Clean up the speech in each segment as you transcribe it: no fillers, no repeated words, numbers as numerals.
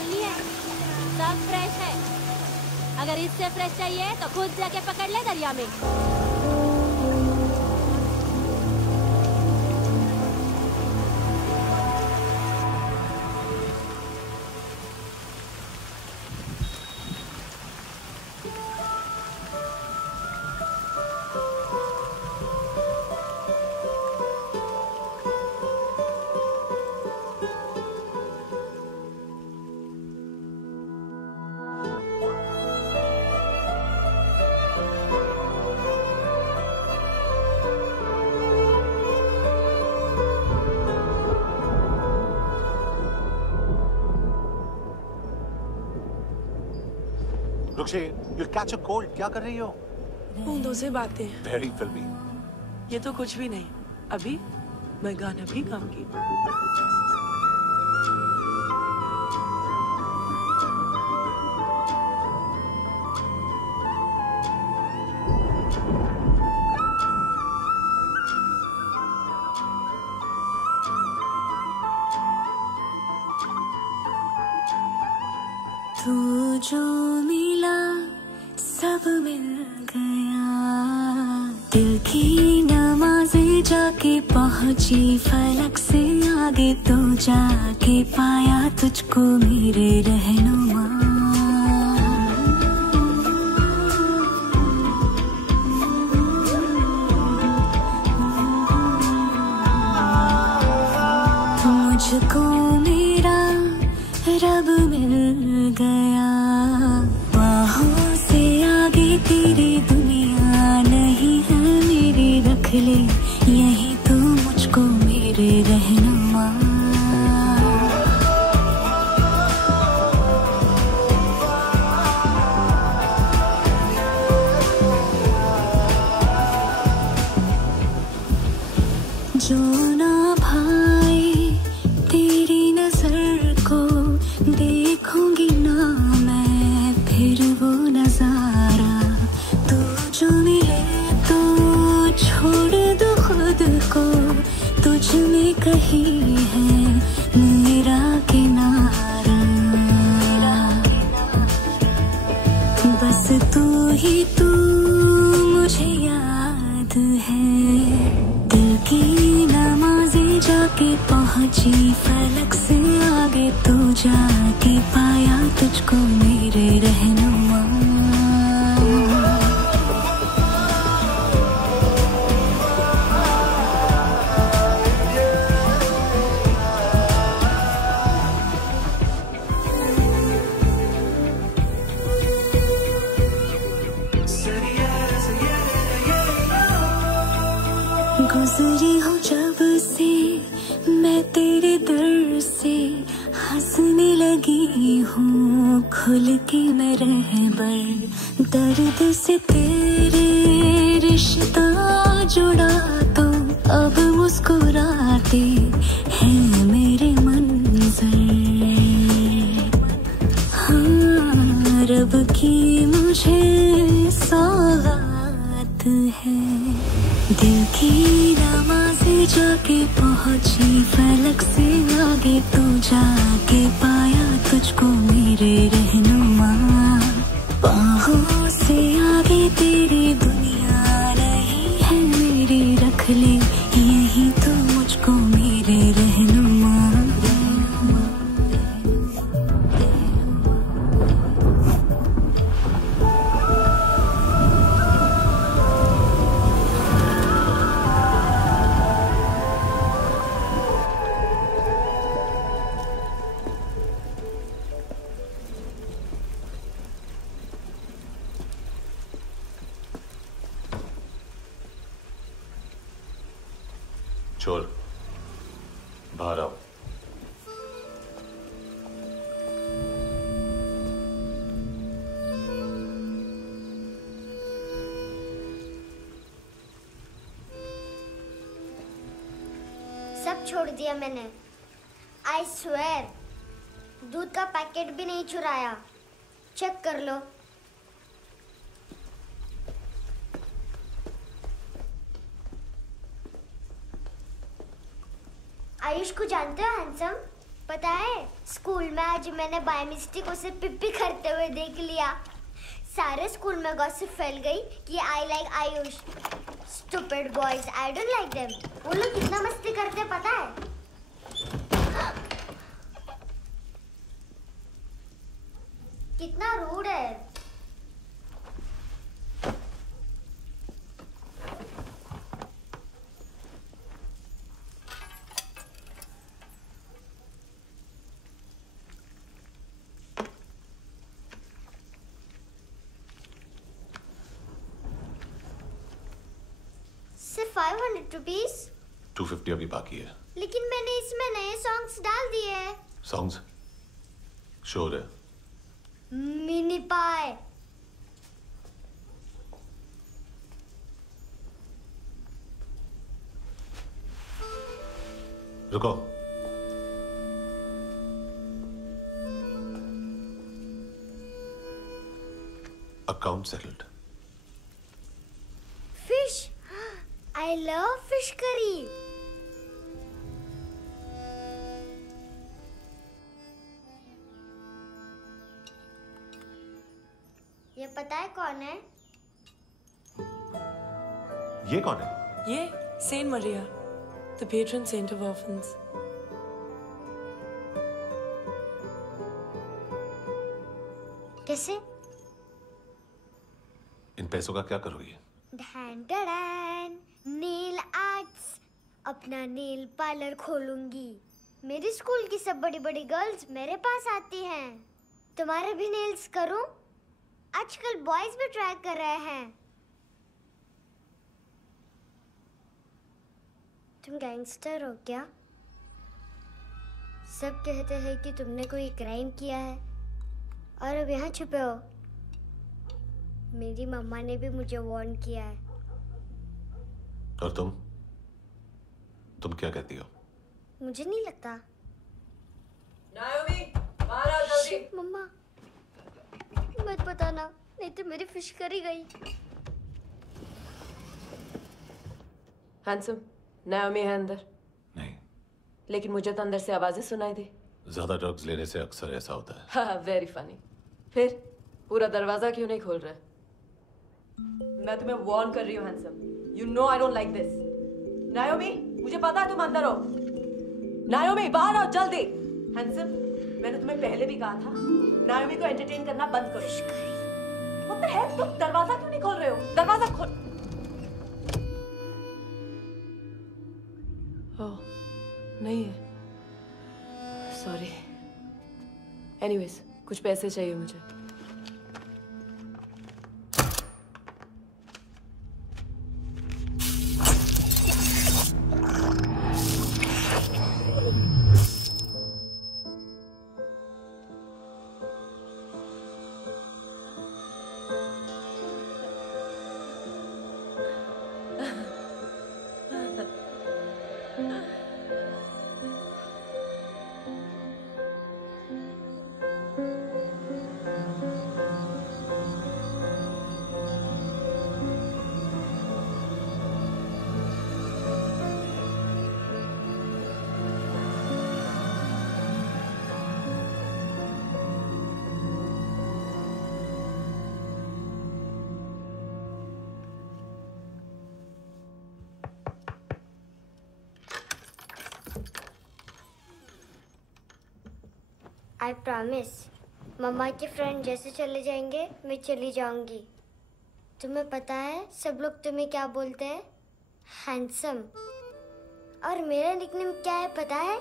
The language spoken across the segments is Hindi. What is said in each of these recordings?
डालनी है, सब फ्रेश है। अगर इससे फ्रेश चाहिए तो खुद जाके पकड़ ले दरिया में। रुक्षी, you'll catch a cold. क्या कर रही हो? बूंदों से बातें। Very filmy. ये तो कुछ भी नहीं। अभी मैं गाना भी गाऊंगी। तू जो मिला सब मिल गया, दिल की नमाज़ें जाके पहुंची फलक से आगे, तो जाके पाया तुझको मेरे रहनुमा। मुझको मेरा रब मिल गया, बाहों से आगे तेरी दुनिया नहीं है मेरी, रख ले यही तो मुझको मेरे रहनुमा। जो ना भाई तेरी नजर को देखूंगी ना मैं फिर वो नजारा, तू जो मिले तो छोड़ दो खुद को, तुझ में कहीं है मेरा किनारा। बस तू ही तू मुझे याद है, दिल की नमाज़ें जाके पहुंची फलक से आगे, तो जाके पाया तुझको मेरे रहनुमा। गुजरी हूँ जब से मैं तेरे दर से, हंसने लगी हूँ खुल के मैं रहबर, दर्द से तेरे रिश्ता जुड़ा, तो अब मुस्कुराते हैं मेरे मंजर। हाँ, रब की मुझे सौगात है, दिल की नमाज़ें जाके पहुंची फलक से आगे, तो जाके पाया तुझको मेरे रहनुमा। बाहों से आगे तेरी दुनिया नहीं है मेरी, रख ले यही तो मुझको मेरे रहनुमा। छोड़, बाहर आओ। सब छोड़ दिया मैंने, आई स्वेयर। दूध का पैकेट भी नहीं चुराया, चेक कर लो। आयुष को जानते हो हैंडसम? पता है स्कूल में आज मैंने बाय मिस्टेक उसे पिप्पी करते हुए देख लिया। सारे स्कूल में गॉसिप फैल गई कि I like Ayush. Stupid boys, I don't like them. वो लोग कितना मस्ती करते पता है? कितना रूड है। सिर्फ 500 रुपीस। 250 अभी बाकी है। लेकिन मैंने इसमें नए सॉन्ग्स डाल दिए हैं। सॉन्ग्स? श्योर है? मिनी पाए। रुको। Account settled. Fish. I love fish curry. ये पता है कौन है? ये कौन है? ये Saint Maria, the patron saint of orphans. कैसे? इन पैसों का क्या करोगी? ढैन ढैन, नेल आर्ट्स। अपना नेल पार्लर खोलूंगी। मेरी स्कूल की सब बड़ी बड़ी गर्ल्स मेरे पास आती हैं। तुम्हारे भी नेल्स करूं? आजकल बॉयज भी ट्राई कर रहे हैं। तुम गैंगस्टर हो क्या? सब कहते हैं कि तुमने कोई क्राइम किया है और अब यहाँ छुपे हो। मेरी मम्मा ने भी मुझे वार्न किया है। और तुम क्या कहती हो? मुझे नहीं लगता। नायोमी, बाहर आओ जल्दी। शिट, मम्मा मत बताना, नहीं तो मेरी फिश करी गई। हैंडसम, नायोमी है अंदर। नहीं। लेकिन मुझे तो अंदर से आवाजें सुनाई दी। ज्यादा ड्रग्स लेने से अक्सर ऐसा होता है। हाँ, वेरी फनी। फिर पूरा दरवाजा क्यों नहीं खोल रहा? मैं तुम्हें वार्न कर रही हूँ handsome. You know I don't like this. नायोमी, मुझे पता है तुम अंदर हो। नायोमी, बाहर आओ जल्दी। हैंडसम, मैंने तुम्हें पहले भी कहा था नायोमी को एंटरटेन करना बंद करो। What the hell? तुम दरवाजा क्यों नहीं खोल रहे हो? दरवाजा खोल। ओह, नहीं है। सॉरी। एनीवेज, कुछ पैसे चाहिए मुझे। आई प्रॉमिस, मम्मा के फ्रेंड जैसे चले जाएंगे मैं चली जाऊंगी। तुम्हें पता है सब लोग तुम्हें क्या बोलते हैं? हैंडसम। और मेरा निकनेम क्या है पता है?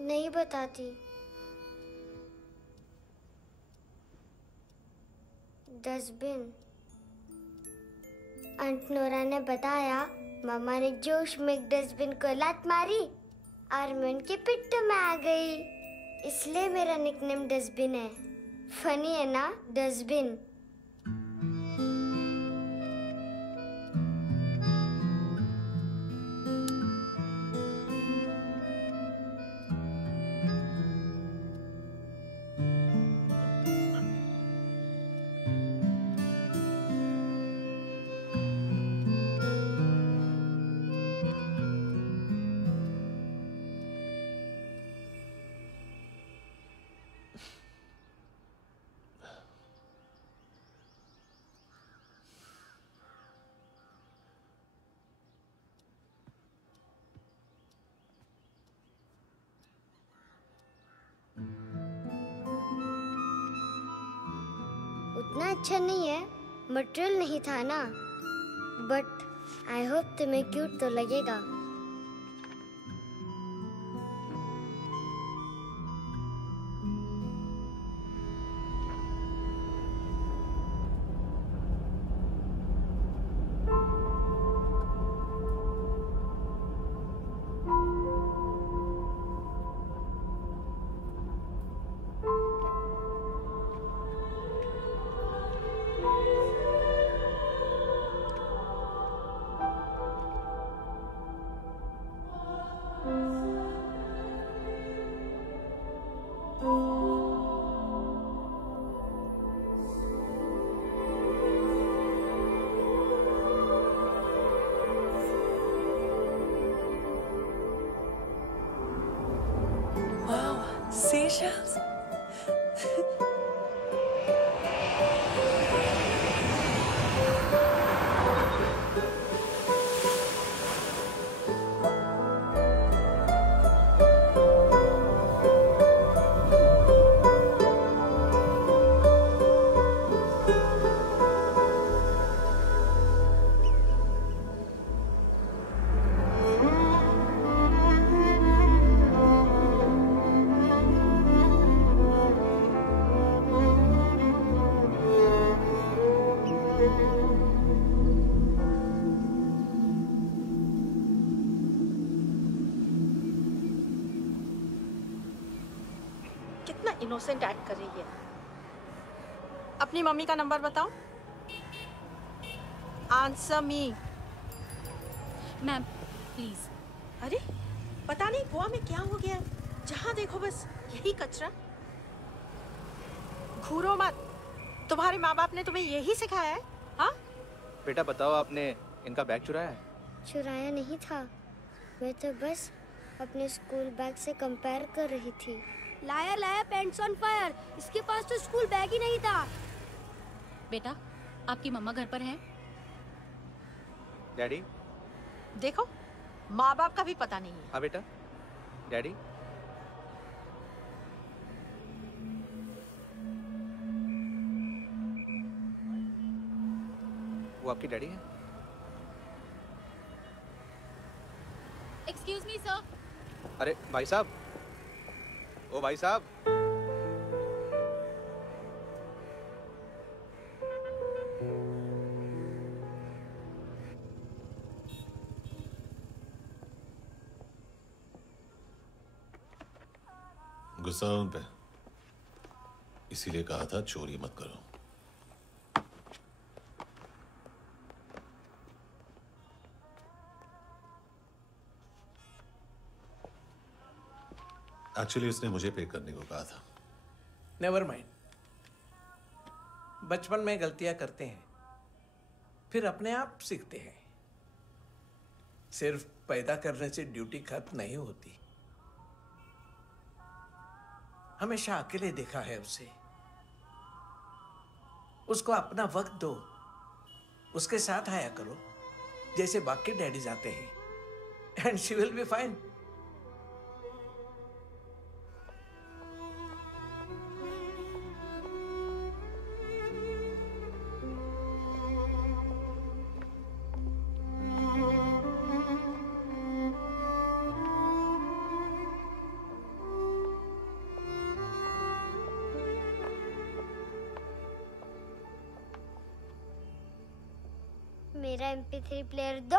नहीं बताती। डस्टबिन। आंट नोरा ने बताया मम्मा ने जोश में एक डस्टबिन को लात मारी और मैं उनके पिट्ठू में आ गई, इसलिए मेरा निकनेम डस्टबिन है। फनी है ना डस्टबिन? इतना अच्छा नहीं है, मटेरियल नहीं था ना, बट आई होप तुम्हें क्यूट तो लगेगा। Seashells? इनोसेंट एक्ट कर रही है। अपनी मम्मी का नंबर बताओ। Answer me. Ma'am please. अरे पता नहीं गोवा में क्या हो गया, जहाँ देखो बस यही कचरा। घूरो मत, तुम्हारे माँ बाप ने तुम्हें यही सिखाया है? हाँ बेटा बताओ, आपने इनका बैग चुराया है? चुराया नहीं था, मैं तो बस अपने स्कूल बैग से कंपेयर कर रही थी। Liar liar, pants on fire, इसके पास तो स्कूल बैग ही नहीं था। बेटा आपकी मम्मा घर पर है? डैडी देखो, माँ बाप का भी पता नहीं है। हाँ बेटा। डैडी वो आपकी डैडी है? Excuse me sir. अरे भाई साहब, ओ भाई साहब। गुस्सा उन पे, इसीलिए कहा था चोरी मत करो। एक्चुअली उसने मुझे पे करने को कहा था। नेवर माइंड, बचपन में गलतियां करते हैं, फिर अपने आप सीखते हैं। सिर्फ पैदा करने से ड्यूटी खत्म नहीं होती। हमेशा अकेले देखा है उसे। उसको अपना वक्त दो, उसके साथ आया करो जैसे बाकी डैडीज आते हैं, and she will be fine. मेरा MP3 प्लेयर दो।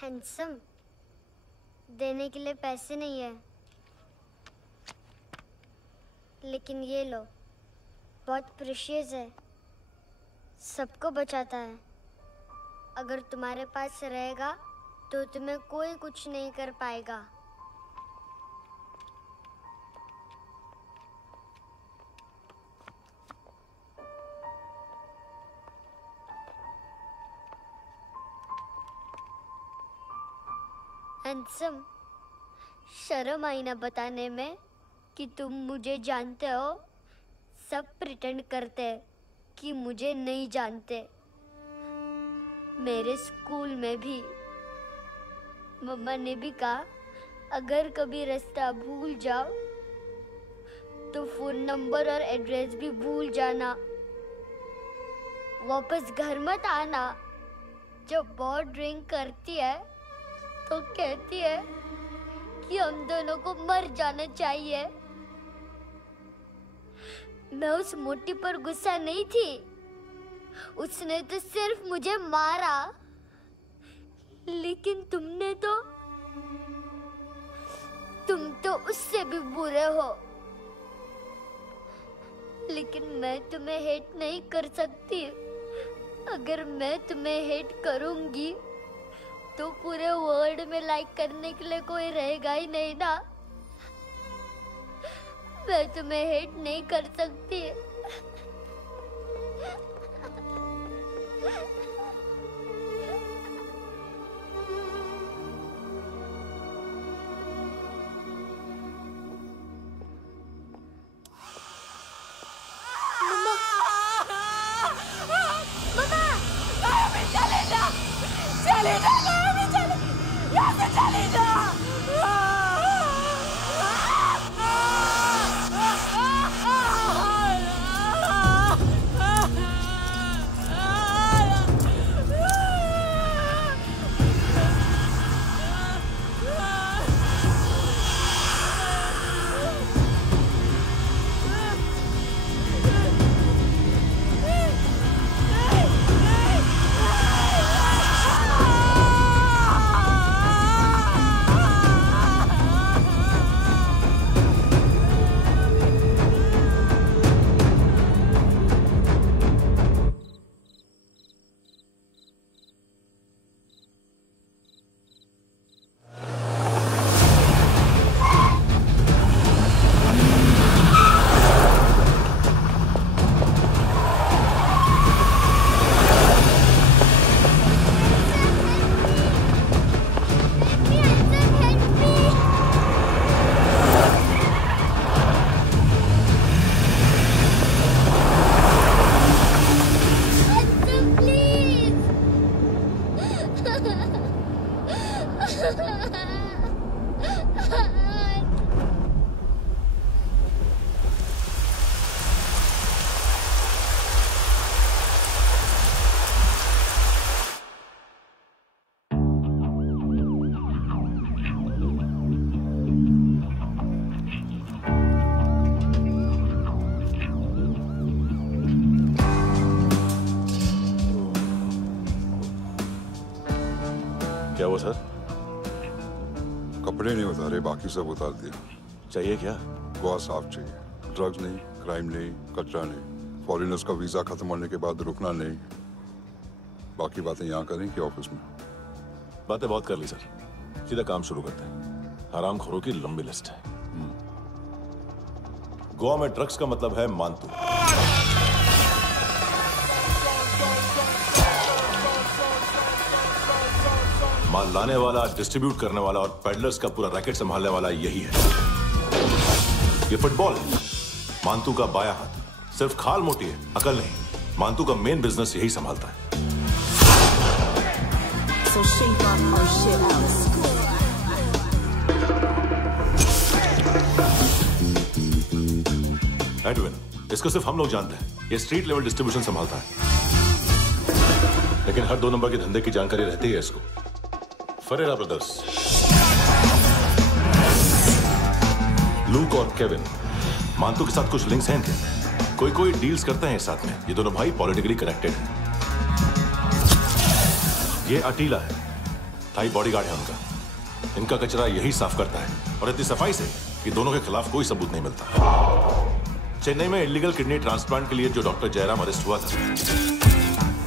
हैंडसम, देने के लिए पैसे नहीं है, लेकिन ये लो, बहुत प्रेशियस है, सबको बचाता है। अगर तुम्हारे पास रहेगा तो तुम्हें कोई कुछ नहीं कर पाएगा। हैंडसम, शर्म आई ना बताने में कि तुम मुझे जानते हो। सब प्रिटेंड करते हैं कि मुझे नहीं जानते। मेरे स्कूल में भी मम्मा ने भी कहा अगर कभी रास्ता भूल जाओ तो फोन नंबर और एड्रेस भी भूल जाना। वापस घर मत आना। जब बहुत ड्रिंक करती है तो कहती है कि हम दोनों को मर जाना चाहिए। मैं उस मोटी पर गुस्सा नहीं थी, उसने तो सिर्फ मुझे मारा। लेकिन तुम तो उससे भी बुरे हो। लेकिन मैं तुम्हें हेट नहीं कर सकती। अगर मैं तुम्हें हेट करूंगी तो पूरे वर्ल्ड में लाइक करने के लिए कोई रहेगा ही नहीं ना। मैं तुम्हें हेट नहीं कर सकती। क्या वो सर? कपड़े नहीं उतारे, बाकी सब उतार दिया। चाहिए क्या? गोवा साफ चाहिए। ड्रग्स नहीं, क्राइम नहीं, कचरा नहीं। फॉरेनर्स का वीजा खत्म होने के बाद रुकना नहीं। बाकी बातें यहाँ करें कि ऑफिस में? बातें बहुत कर ली सर, सीधा काम शुरू करते हैं। हरामखोरों की लंबी लिस्ट है। गोवा में ड्रग्स का मतलब है मानतू। माल लाने वाला, डिस्ट्रीब्यूट करने वाला और पेडलर्स का पूरा रैकेट संभालने वाला यही है। ये फुटबॉल मानतू का बायां हाथ। सिर्फ खाल मोटी है, अकल नहीं। मानतू का मेन बिजनेस यही संभालता है। So shake up her shit out. Edwin, इसको सिर्फ हम लोग जानते हैं। ये स्ट्रीट लेवल डिस्ट्रीब्यूशन संभालता है, लेकिन हर 2 नंबर के धंधे की जानकारी रहती है इसको। फरेरा ब्रदर्स, लूक और केविन, मानतू के साथ कुछ लिंक्स हैं इनके। कोई डील्स करते हैं साथ में। ये दोनों भाई पॉलिटिकली कनेक्टेड हैं। ये अटीला है, थाई बॉडीगार्ड है उनका। इनका कचरा यही साफ करता है, और इतनी सफाई से कि दोनों के खिलाफ कोई सबूत नहीं मिलता। चेन्नई में इलीगल किडनी ट्रांसप्लांट के लिए जो डॉक्टर जयराम अरेस्ट हुआ था,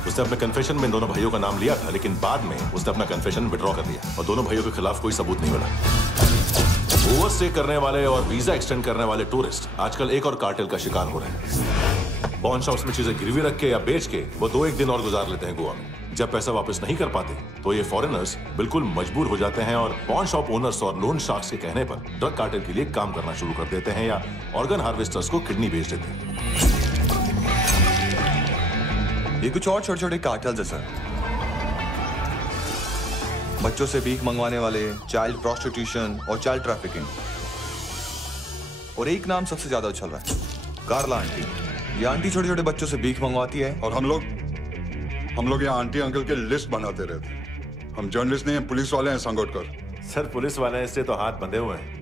उसने अपने कन्फेशन में इन दोनों भाइयों का नाम लिया था, लेकिन बाद में उसने अपना कन्फेशन विड्रॉ कर लिया और दोनों भाइयों के खिलाफ कोई सबूत नहीं मिला। ओवरस्टे करने वाले और वीजा एक्सटेंड करने वाले टूरिस्ट आजकल एक और कार्टेल का शिकार हो रहे हैं। पॉन शॉप्स में चीजें गिरवी रख के या बेच के वो 2-1 दिन और गुजार लेते हैं गोवा में। जब पैसा वापस नहीं कर पाते तो ये फॉरेनर्स बिल्कुल मजबूर हो जाते हैं और पॉन शॉप ओनर्स और लोन शार्क्स के कहने पर ड्रग कार्टेल के लिए काम करना शुरू कर देते हैं या ऑर्गन हार्वेस्टर्स को किडनी बेच देते हैं। ये कुछ और छोटे-छोटे कार्टेल्स हैं सर। बच्चों से भीख मंगवाने वाले, चाइल्ड प्रोस्टिट्यूशन और चाइल्ड ट्रैफिकिंग। और एक नाम सबसे ज्यादा उछल रहा है, कार्ला आंटी। ये आंटी छोटे छोटे बच्चों से भीख मंगवाती है। और हम लोग यहाँ आंटी अंकल के लिस्ट बनाते रहते हैं। हम जर्नलिस्ट नहीं हैं, पुलिस वाले हैं संगोटकर। सर पुलिस वाले हैं, इससे तो हाथ बंधे हुए हैं।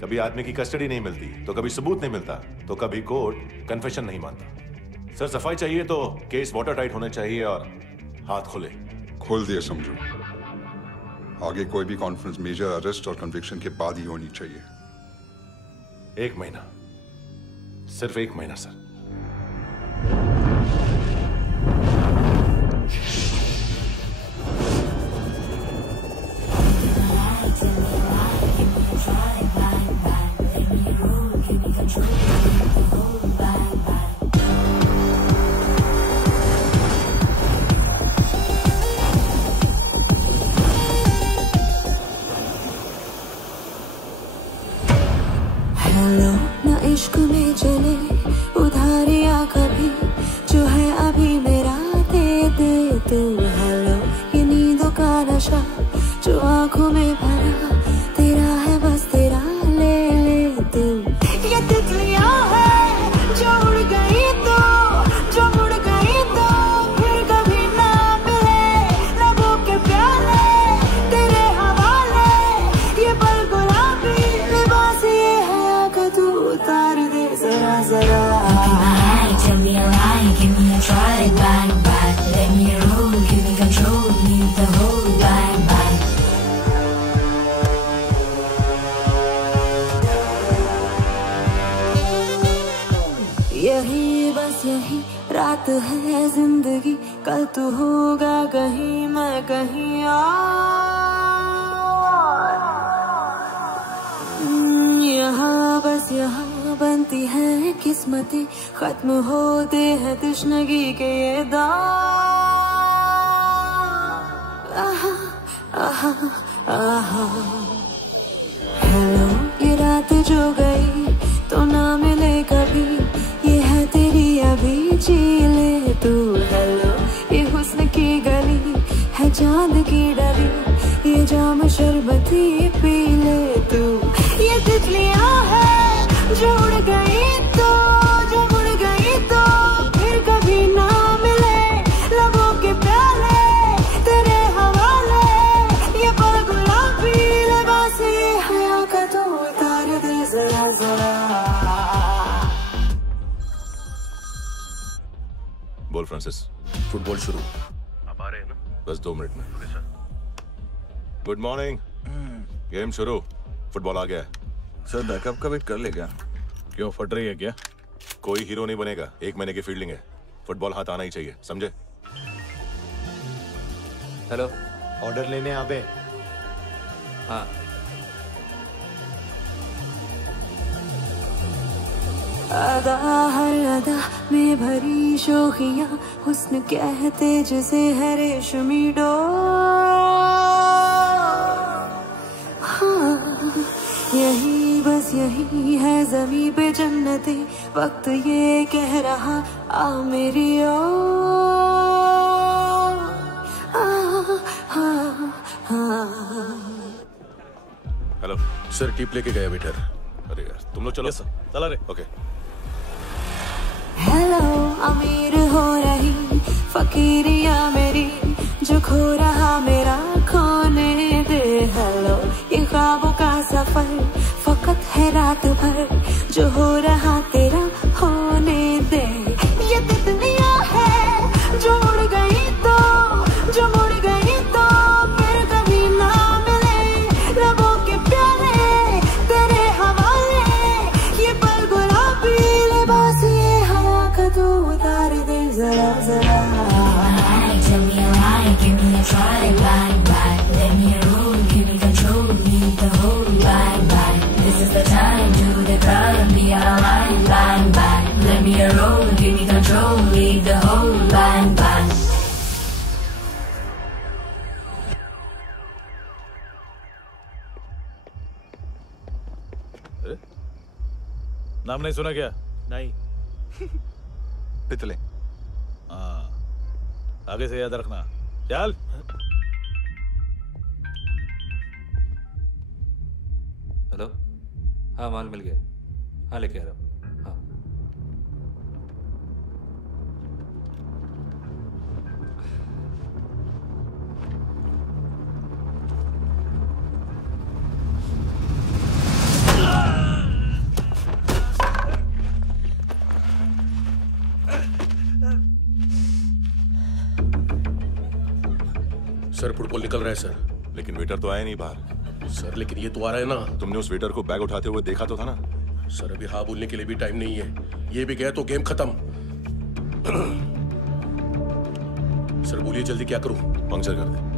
कभी आदमी की कस्टडी नहीं मिलती तो कभी सबूत नहीं मिलता तो कभी कोर्ट कन्फेशन नहीं मानता। सर सफाई चाहिए तो केस वाटर टाइट होने चाहिए और हाथ खुले। खोल दिए समझो। आगे कोई भी कॉन्फ्रेंस मेजर अरेस्ट और कन्विक्शन के बाद ही होनी चाहिए। 1 महीना, सिर्फ 1 महीना सर। हेलो ना इश्क में चले उधारिया कभी, जो है अभी मेरा दे दे तू। हेलो ये नींदों का नशा जो आंखों में भरा, तेरा है बस तेरा ले ले तू। ये तितलियां है जो उड़ गई तो, जो उड़ गई तो फिर कभी ना मिले। लबों के प्याले तेरे हवाले, ये पल गुलाबी लिबास ये है आका तू उतार दे जरा जरा। Tell me a lie, give me a try, bang bang. Let me roll, give me control, need the whole bang bang. यही बस यही रात है जिंदगी, कल तू होगा कहीं मैं कहीं और। यहाँ बस यहाँ बनती है किस्मतें, खत्म होते हैं तश्नगी के ये दाग। आहा आहा आहा। हेलो ये रात जो गई तो ना मिले कभी, ये है तेरी अभी जी ले तू। हेलो ये हुस्न की गली है चांद की डली, ये जाम शरबती पी ले तू। ये तितलियां है जो उड़ गई तो, जो उड़ गई तो फिर कभी ना मिले। लबों के प्याले तेरे हवाले, ये पल गुलाबी लिबास ये हया का तो उतार दे जरा जरा। बोल फ्रांसिस। फुटबॉल शुरू। आप आ रहे हैं ना? बस 2 मिनट में। Good morning. गेम शुरू। फुटबॉल आ गया है। सर बैकअप का वेट कर ले क्या? क्यों फट रही है क्या? कोई हीरो नहीं बनेगा, 1 महीने की फील्डिंग है। फुटबॉल हाथ आना ही चाहिए, समझे? हेलो, ऑर्डर लेने आबे। हाँ। अदा हर अदा में भरी शोखियां, हुस्न कहते जिसे है रेशमी डोर। हाँ यही बस यही है ज़मीं पे जन्नते, वक्त ये कह रहा आ मेरी ओर। हेलो सर, टिप लेके गया वेटर। अरे यार तुम लोग चलो। सर चला रे। ओके। हेलो अमीर हो रही फकीरिया मेरी, जो खो रहा मेरा खोने दे। हेलो ये ख्वाबों का सफर फकत है रात भर, जो हो रहा तेरा होने दे। ये तितलियां है जो उड़ गई तो, जो उड़ गई तो फिर कभी ना मिले। लबों के प्याले तेरे हवाले, ये पल गुलाबी लिबास ये हवा का तो उतार दे जरा जरा। Tell me a lie, give me a try, bang bang. Let me roll, give me control, need the whole bang bang. This is the time, do the crowd and be alive, bang bang. Let me roll, give me control, need the whole bang bang. नाम नहीं सुना क्या? नहीं। पितले। हाँ, आगे से याद रखना। चल। हेलो, हाँ माल मिल गया, हाँ लेके आ रहा हूँ। हाँ सर फुटबॉल निकल रहा है सर। लेकिन वेटर तो आया नहीं बाहर। सर लेकिन ये तो आ रहा है ना। तुमने उस वेटर को बैग उठाते हुए देखा तो था ना। सर अभी हाँ बोलने के लिए भी टाइम नहीं है, ये भी गया तो गेम खत्म। सर बोलिए जल्दी क्या करूं? पंक्चर कर दे।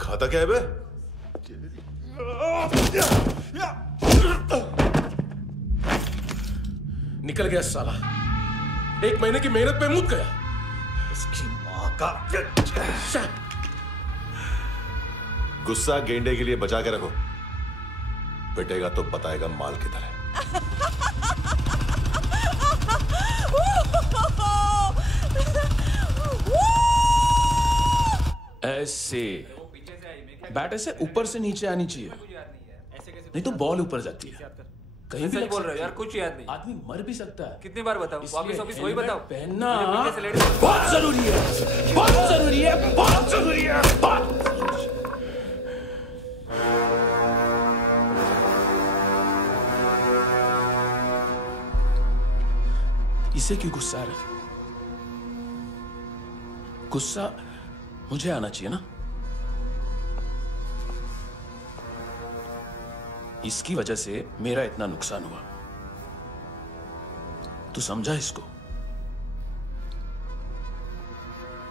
खाता क्या है बे? निकल गया साला, 1 महीने की मेहनत पे मुद गया। इसकी माँ का। गुस्सा गेंडे के लिए बचा के रखो, पिटेगा तो बताएगा माल किधर है। ऐसे बैट ऐसे ऊपर से नीचे आनी चाहिए, नहीं तो बॉल ऊपर जाती है। कहीं भी बोल रहे हो यार, कुछ याद नहीं। आदमी मर भी सकता है। कितनी बार बताओ? वापिस वही बताओ। पहनना बहुत जरूरी है, बहुत जरूरी है, बहुत जरूरी है, बहुत। इसे क्यों गुस्सा आ रहा है? गुस्सा मुझे आना चाहिए ना। इसकी वजह से मेरा इतना नुकसान हुआ, तू समझा इसको?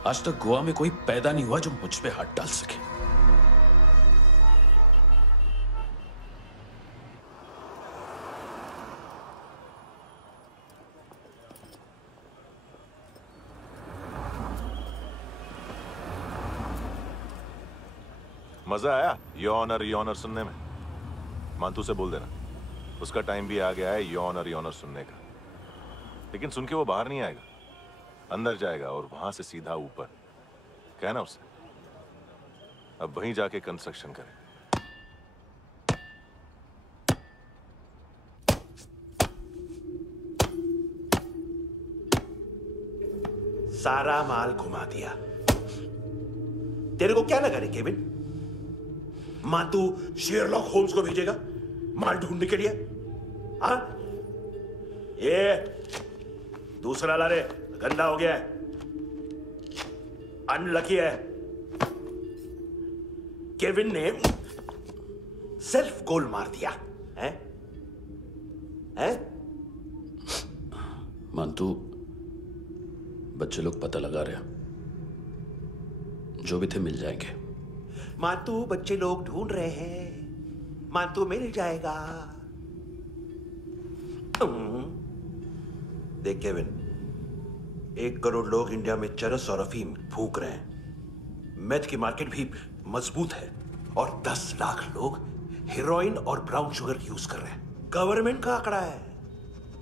आज तक गोवा में कोई पैदा नहीं हुआ जो मुझ पे हाथ डाल सके। मजा आया योनर सुनने में? मानतू से बोल देना उसका टाइम भी आ गया है योनर सुनने का। लेकिन सुन के वो बाहर नहीं आएगा, अंदर जाएगा और वहां से सीधा ऊपर। कहना उससे अब वहीं जाके कंस्ट्रक्शन करे। सारा माल घुमा दिया। तेरे को क्या लगा रे केविन? मातू शेरलॉक होम्स को भेजेगा माल ढूंढने के लिए? हाँ, ये दूसरा ला रे, गंदा हो गया है, अनलकी है। केविन ने सेल्फ गोल मार दिया है? हैं? मानतू, बच्चे लोग पता लगा रहे हैं, जो भी थे मिल जाएंगे। मातू बच्चे लोग ढूंढ रहे हैं, मातू मिल जाएगा। देख केविन, 1 करोड़ लोग इंडिया में चरस और अफीम फूंक रहे हैं। मेथ की मार्केट भी मजबूत है और 10 लाख लोग हेरोइन और ब्राउन शुगर यूज कर रहे हैं। गवर्नमेंट का आंकड़ा है,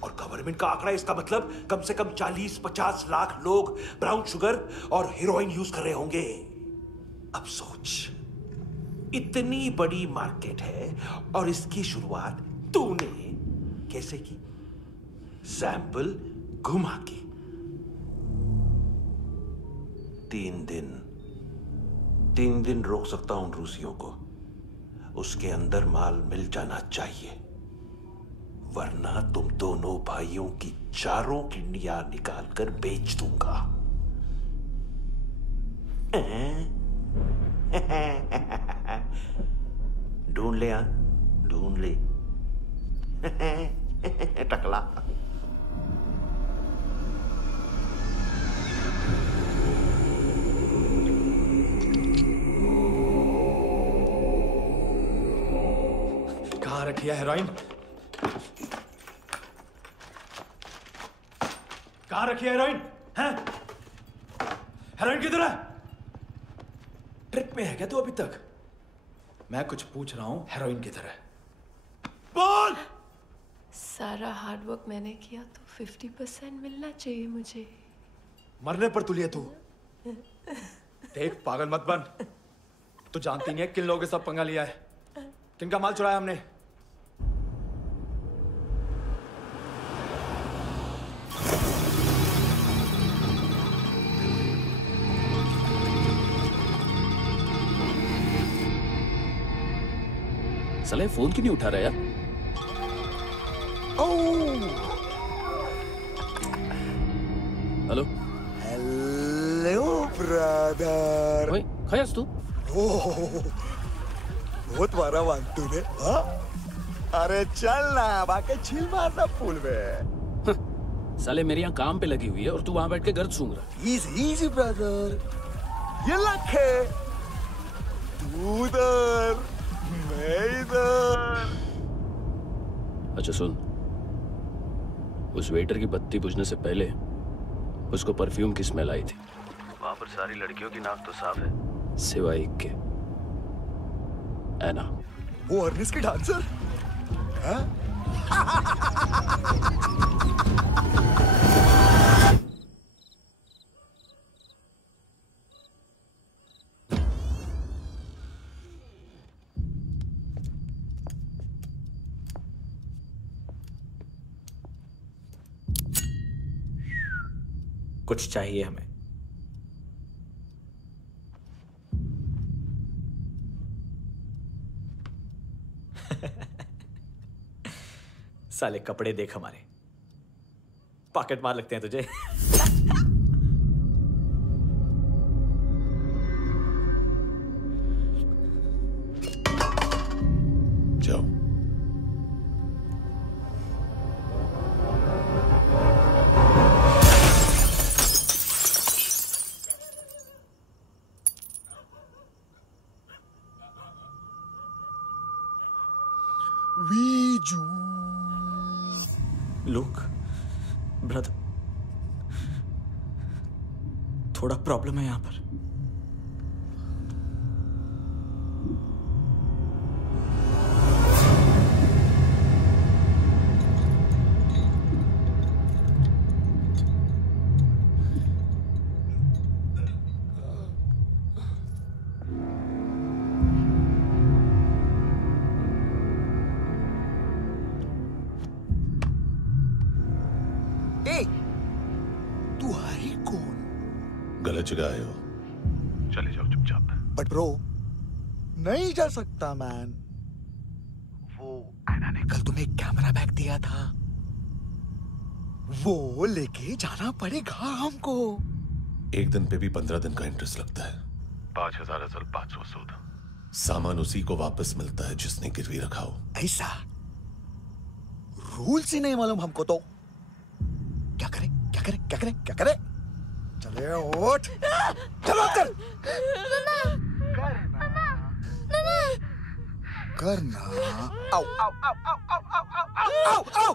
और गवर्नमेंट का आंकड़ा इसका मतलब कम से कम 40-50 लाख लोग ब्राउन शुगर और हेरोइन यूज कर रहे होंगे। अब सोच, इतनी बड़ी मार्केट है और इसकी शुरुआत तूने कैसे की? सैंपल घुमा के। 3 दिन रोक सकता हूं रूसियों को, उसके अंदर माल मिल जाना चाहिए, वरना तुम दोनों भाइयों की 4 किडनियां निकाल कर बेच दूंगा। ढूंढ ले, ढूंढ ले। टकला। कहाँ रखी है हेरोइन? कहाँ रखी है हेरोइन? हैं? हेरोइन किधर है? ट्रिप पे है क्या तू अभी तक? मैं कुछ पूछ रहा हूँ, हेरोइन किधर है? बोल! सारा हार्डवर्क मैंने किया तो 50% मिलना चाहिए मुझे। मरने पर तुलिए तू। देख पागल मत बन। तू जानती नहीं है किन लोगों के साथ पंगा लिया है, किनका माल चुराया हमने। साले फोन क्यों नहीं उठा रहा यार? Hello hello brother. ओए खयास तू? बहुत मारा मान तूने। हाँ? अरे चल ना, बाकी छील मारना पुल में। साले मेरी यहाँ काम पे लगी हुई है और तू वहां बैठ के गर्द सूंघ रहा है। इजी ब्रदर, ये लक है। तू उधर, मैं इधर। अच्छा सुन, उस वेटर की बत्ती बुझने से पहले उसको परफ्यूम की स्मेल आई थी। वहां पर सारी लड़कियों की नाक तो साफ है, सिवाय एक के, एना। वो अर्निस की डांसर? हाँ? कुछ चाहिए हमें। साले कपड़े देख हमारे, पॉकेट मार लगते हैं तुझे। जाओ। लुक ब्रदर, थोड़ा प्रॉब्लम है यहाँ पर। गलत जगह आए हो, चले जाओ चुपचाप। बट ब्रो, नहीं जा सकता मैन। वो एना ने कल तुम्हें कैमरा बैग दिया था, वो लेके जाना पड़ेगा हमको। एक दिन पे भी 15 दिन का इंटरेस्ट लगता है। 5000 असल 500 सूद। सामान उसी को वापस मिलता है जिसने गिरवी रखा हो। ऐसा रूल्स ही नहीं मालूम हमको तो। क्या करें क्या करें क्या करें क्या करें? चले उठ, चलो कर करना। आओ आओ आओ आओ आओ आओ आओ आओ।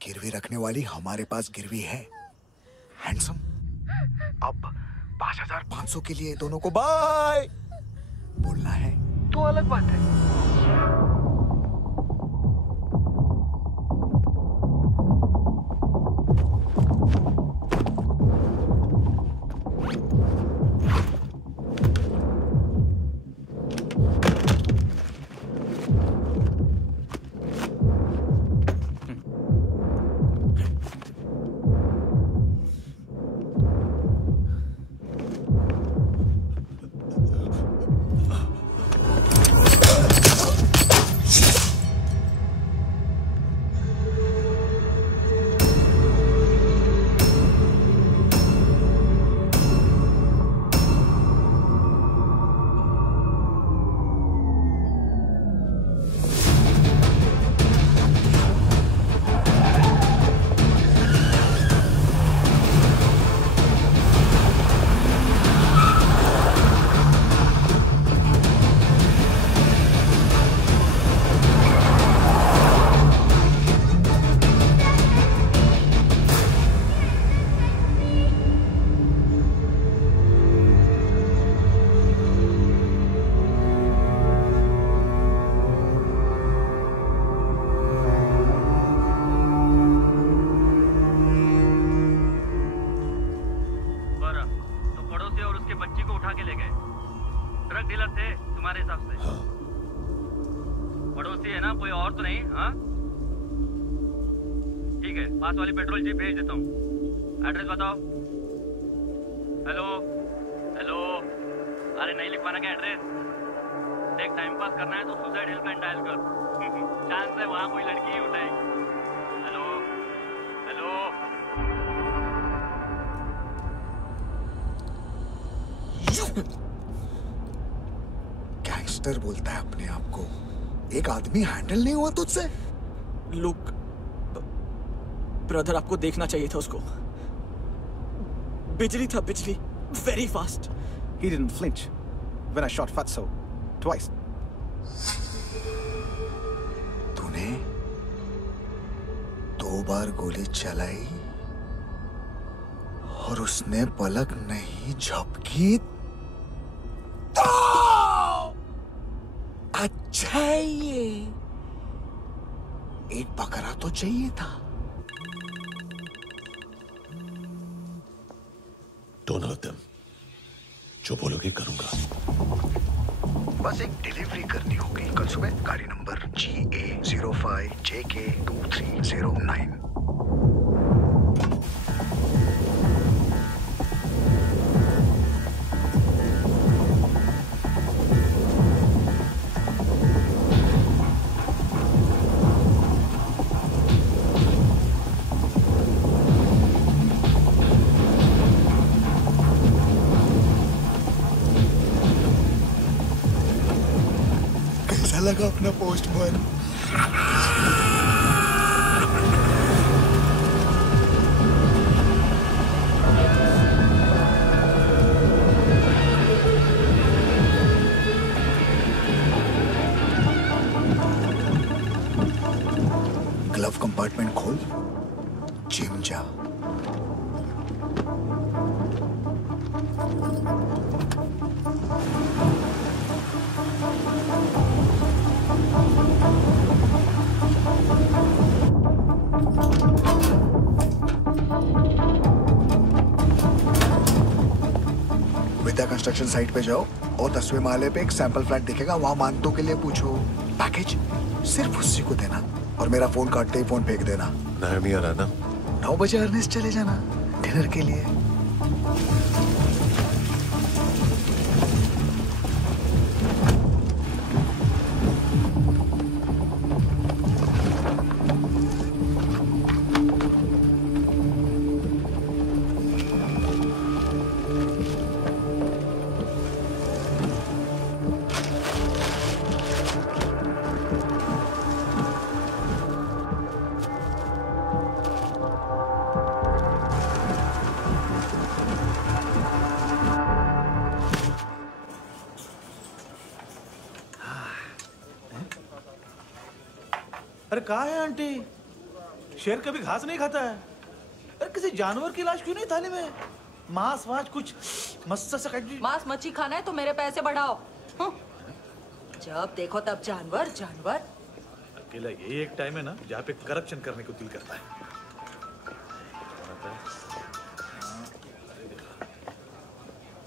गिरवी रखने वाली हमारे पास गिरवी है। हैंडसम, अब 5500 के लिए दोनों को बाय बोलना है तो अलग बात है। के ले गए। ड्रग डीलर थे तुम्हारे हिसाब से? हाँ। पड़ोसी है ना, कोई और तो नहीं? हाँ ठीक है, पास वाली पेट्रोल जीप भेज देता हूँ। एड्रेस बताओ। हेलो हेलो, अरे नहीं लिखवाना क्या एड्रेस? देख टाइम पास करना है तो सुसाइड हेल्पलाइन डायल कर। चांस है वहाँ कोई लड़की ही उठाएगी। Hello hello. गैंगस्टर बोलता है अपने आप को। एक आदमी हैंडल नहीं हुआ तुझसे? लुक ब्रदर, आपको देखना चाहिए था उसको। बिजली था, बिजली, very fast. He didn't flinch when I shot Fatso twice. तूने 2 बार गोली चलाई और उसने पलक नहीं झपकी तो अच्छा है ये। एक बकरा तो चाहिए था। Don't hurt them. जो बोलोगे करूंगा। बस एक डिलीवरी करनी होगी कल सुबह। गाड़ी नंबर GA05JK2309। लगा अपना पोस्टमैन? ग्लव कंपार्टमेंट खोल, जिम जा। विद्या कंस्ट्रक्शन साइट पे जाओ और 10वें माले पे एक सैंपल फ्लैट दिखेगा, वहां मानतों के लिए पूछो। पैकेज सिर्फ उसी को देना और मेरा फोन काटते ही फोन फेंक देना। नायमी आ रहा ना? 9 बजे अर्नेस्ट चले जाना डिनर के लिए। अरे कहाँ है आंटी? शेर कभी घास नहीं खाता है। अरे किसी जानवर की लाश क्यों नहीं थाली में? मांस वास कुछ मस्त सा मांस मच्छी खाना है तो मेरे पैसे बढ़ाओ। जब देखो तब जानवर जानवर। अकेला यही एक टाइम है ना जहाँ पे करप्शन करने को दिल करता है।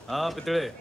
हाँ पितड़े,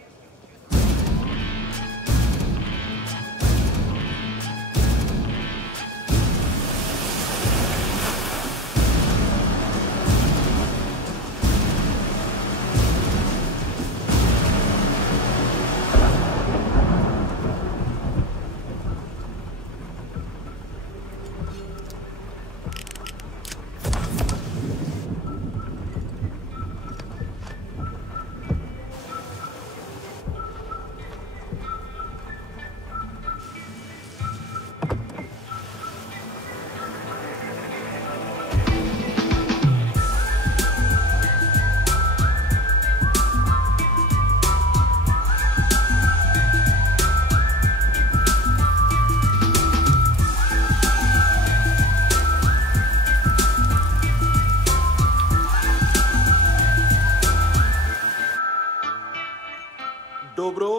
डोब्रो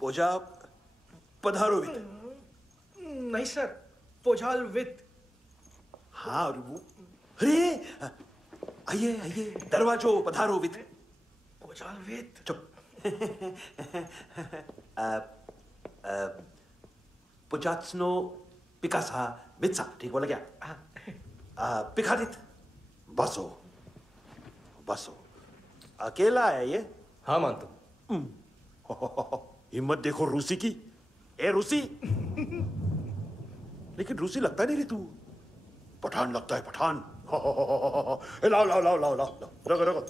पोजा पधारोवित। नहीं सर, पोझाल विथ। हाँ अरे आइए आइए, दरवाजो पधारोवित। पोझाल विथ। चुप। पुचात्सनो पिकासा मित्सा, ठीक बोला क्या? पिखादित बसो बसो। अकेला है ये? हाँ मानतो। हिम्मत देखो रूसी की। ए रूसी, लेकिन रूसी लगता नहीं रे तू, पठान लगता है पठान। लाओ लाओ लाओ लाओ लाओ, रखो रखो।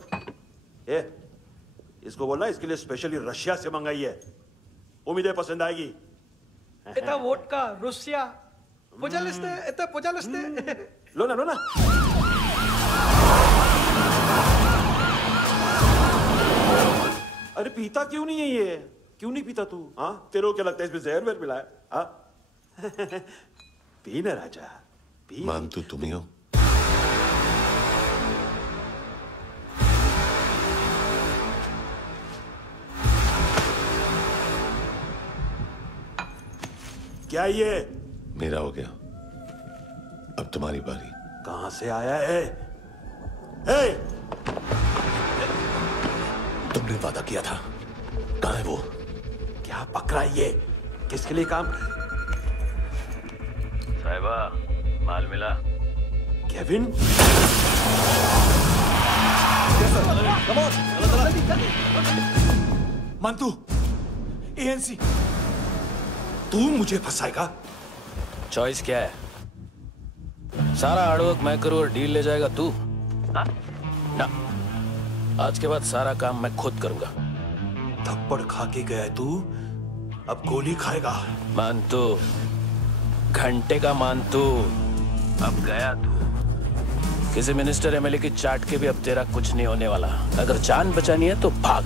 ए इसको बोलना इसके लिए स्पेशली रशिया से मंगाई है, उम्मीद है पसंद आएगी। इतना वोडका रुसिया पोजालिस्ते, इतना पोजालिस्ते। लो ना लो ना। अरे पीता क्यों नहीं है ये? क्यों नहीं पीता तू? हाँ तेरे को क्या लगता है इसमें जहर वहर मिला है? हाँ पी ना राजा पी। मानतू तुम ही हो? क्या ये? मेरा हो गया, अब तुम्हारी बारी। कहां से आया है? हे! तुमने वादा किया था, कहां है वो? क्या पकड़ा ये? किसके लिए काम? साहिबा माल मिला? केविन? मानतू, एएनसी। तू मुझे फंसाएगा? चॉइस क्या है? सारा हार्डवर्क मैं करूं और डील ले जाएगा तू? ना, आज के बाद सारा काम मैं खुद करूंगा। थप्पड़ खा के गया तू, अब गोली खाएगा। मानतू, घंटे का मानतू, अब गया तू। किसी मिनिस्टर एमएलए की चाट के भी अब तेरा कुछ नहीं होने वाला। अगर जान बचानी है तो भाग।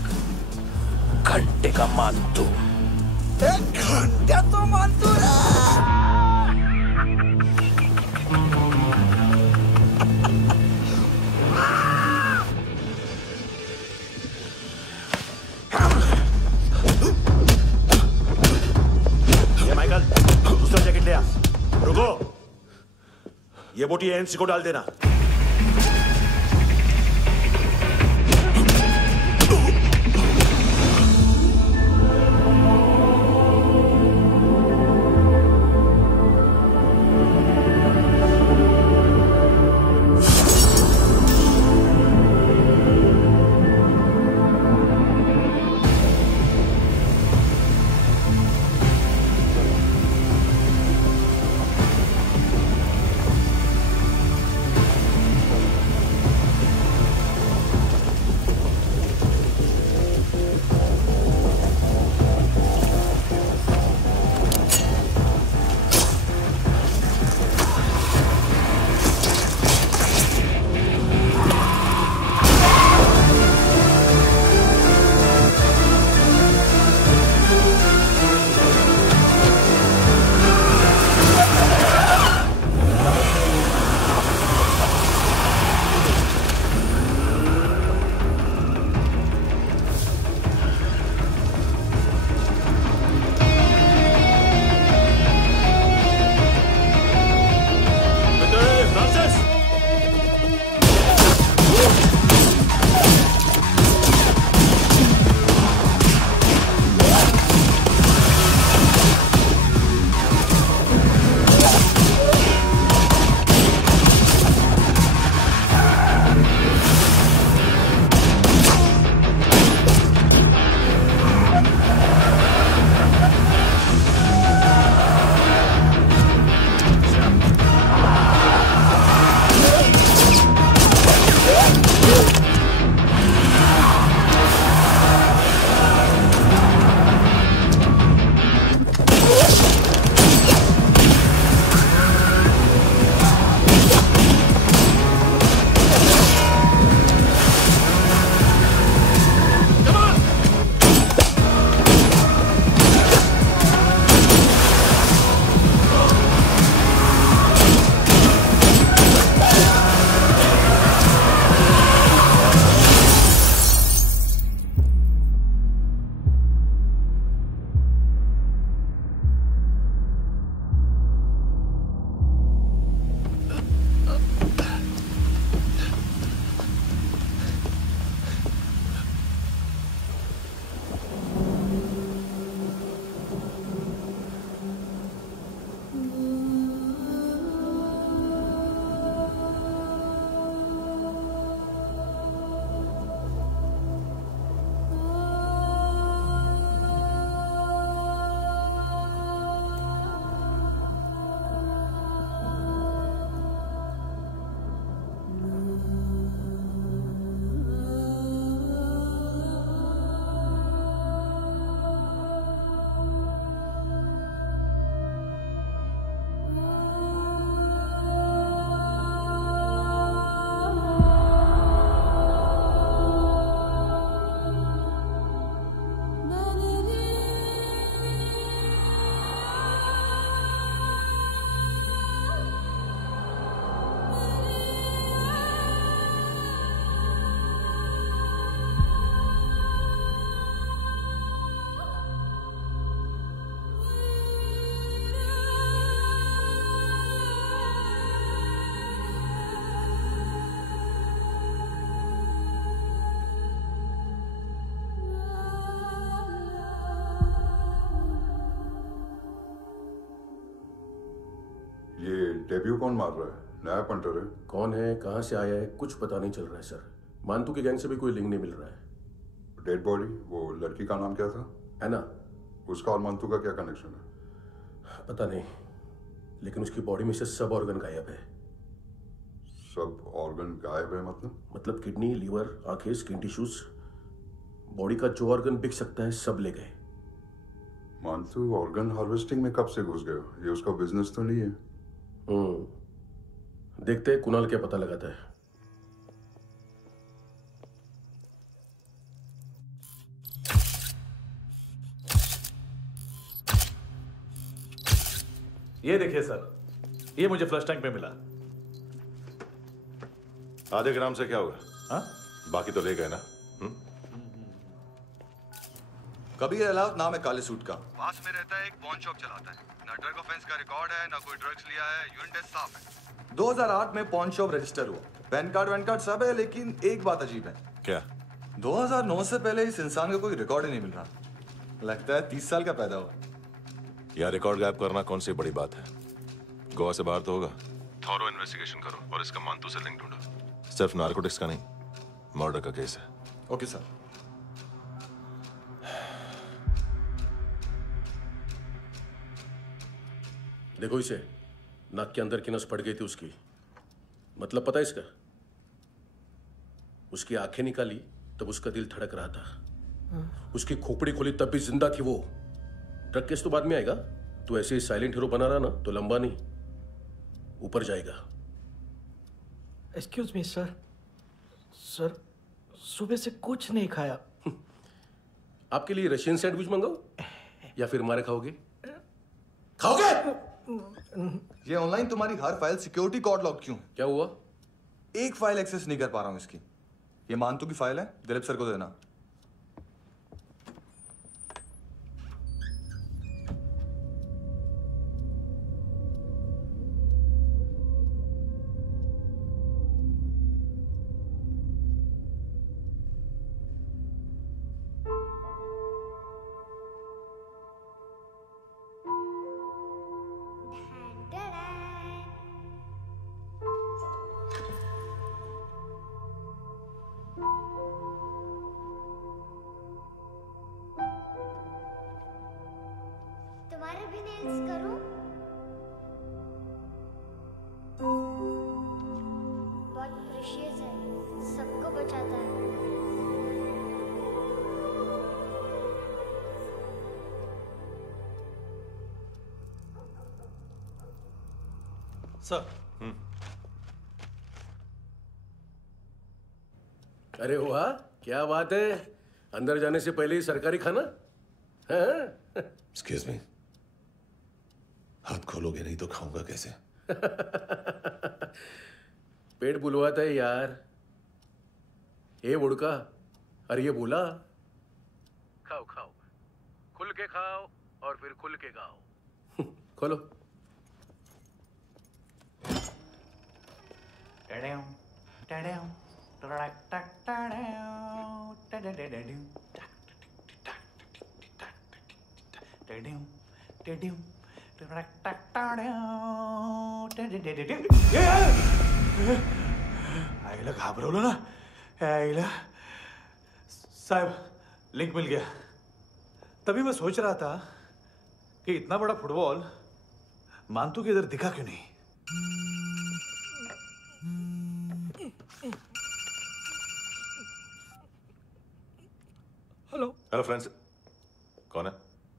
घंटे का मानतू। एक घंटा तो मानतू ना। ये माइकल, दूसरा जैकेट ले आ। रुको, ये बोटी एएनसी को डाल देना। डेब्यू कौन मार रहा है? नया पंटर है। कौन है, कहाँ से आया है, कुछ पता नहीं चल रहा है सर। मानतू की गैंग से भी कोई लिंक नहीं मिल रहा है। डेड बॉडी, वो लड़की का नाम क्या था? एना। उसका और मानतू का क्या कनेक्शन है? पता नहीं, लेकिन उसकी बॉडी में से सब ऑर्गन गायब है। सब ऑर्गन गायब है मतलब किडनी, लीवर, आंखें, स्किन टिश्यूज, बॉडी का जो ऑर्गन बिक सकता है सब ले गए। मानतू ऑर्गन हार्वेस्टिंग में कब से घुस गए? ये उसका बिजनेस तो नहीं है? देखते हैं कुणाल क्या पता लगाता है। ये देखिए सर, ये मुझे फ्लश टैंक में मिला। आधे ग्राम से क्या होगा? हाँ? बाकी तो ले गए ना? कबीर अलाउत नाम है काले सूट का। पास में रहता है, एक पॉन शॉप चलाता है। ना ड्रग ऑफेंस का रिकॉर्ड है, ना कोई ड्रग्स लिया है। यूरिन टेस्ट साफ है। 2008 में पॉन शॉप रजिस्टर हुआ। पैन कार्ड वैन कार्ड सब है, लेकिन एक बात अजीब है। क्या? 2009 से पहले इस इंसान का कोई रिकॉर्ड ही नहीं मिल रहा। लगता है 30 साल का पैदा हुआ। यार रिकॉर्ड गायब करना कौन सी बड़ी बात है? गोवा से बाहर तो होगा। थॉरो इन्वेस्टिगेशन करो और इसका मानतू से लिंक ढूंढो। सिर्फ नारकोटिक्स का नहीं, मर्डर का केस है। Okay sir. देखो इसे, नाक के अंदर की नस पड़ गई थी उसकी। मतलब पता है इसका? उसकी आंखें निकाली तब उसका दिल धड़क रहा था। उसकी खोपड़ी खोली तब भी जिंदा थी वो। ड्रग केस तो बाद में आएगा। तो ऐसे ही साइलेंट हीरो बना रहा ना तो लंबा नहीं, ऊपर जाएगा। एक्सक्यूज मी सर, सर सुबह से कुछ नहीं खाया। आपके लिए रशियन सैंडविच मंगाओ या फिर हमारे खाओगे? खाओगे? ये ऑनलाइन तुम्हारी हर फाइल सिक्योरिटी कोड लॉक क्यों है? क्या हुआ? एक फाइल एक्सेस नहीं कर पा रहा हूं इसकी। ये मानतू की फाइल है, दिलीप सर को देना। तुम्हारे भी नेल्स करूं? बहुत प्रेशियस है, सबको बचाता है। सर। अरे वाह, क्या बात है। अंदर जाने से पहले ही सरकारी खाना। एक्सक्यूज मी, हाथ खोलोगे नहीं तो खाऊंगा कैसे? पेट बुलवाता है यार। ये बुड़का, अरे ये बोला। खाओ खाओ, खुल के खाओ और फिर खुल के गाओ। खोलो। आईला घाबरवलं ना। आईला साहब, लिंक मिल गया। तभी मैं सोच रहा था कि इतना बड़ा फुटबॉल मानतू के इधर दिखा क्यों नहीं। हेलो। हेलो फ्रेंड्स, कौन है?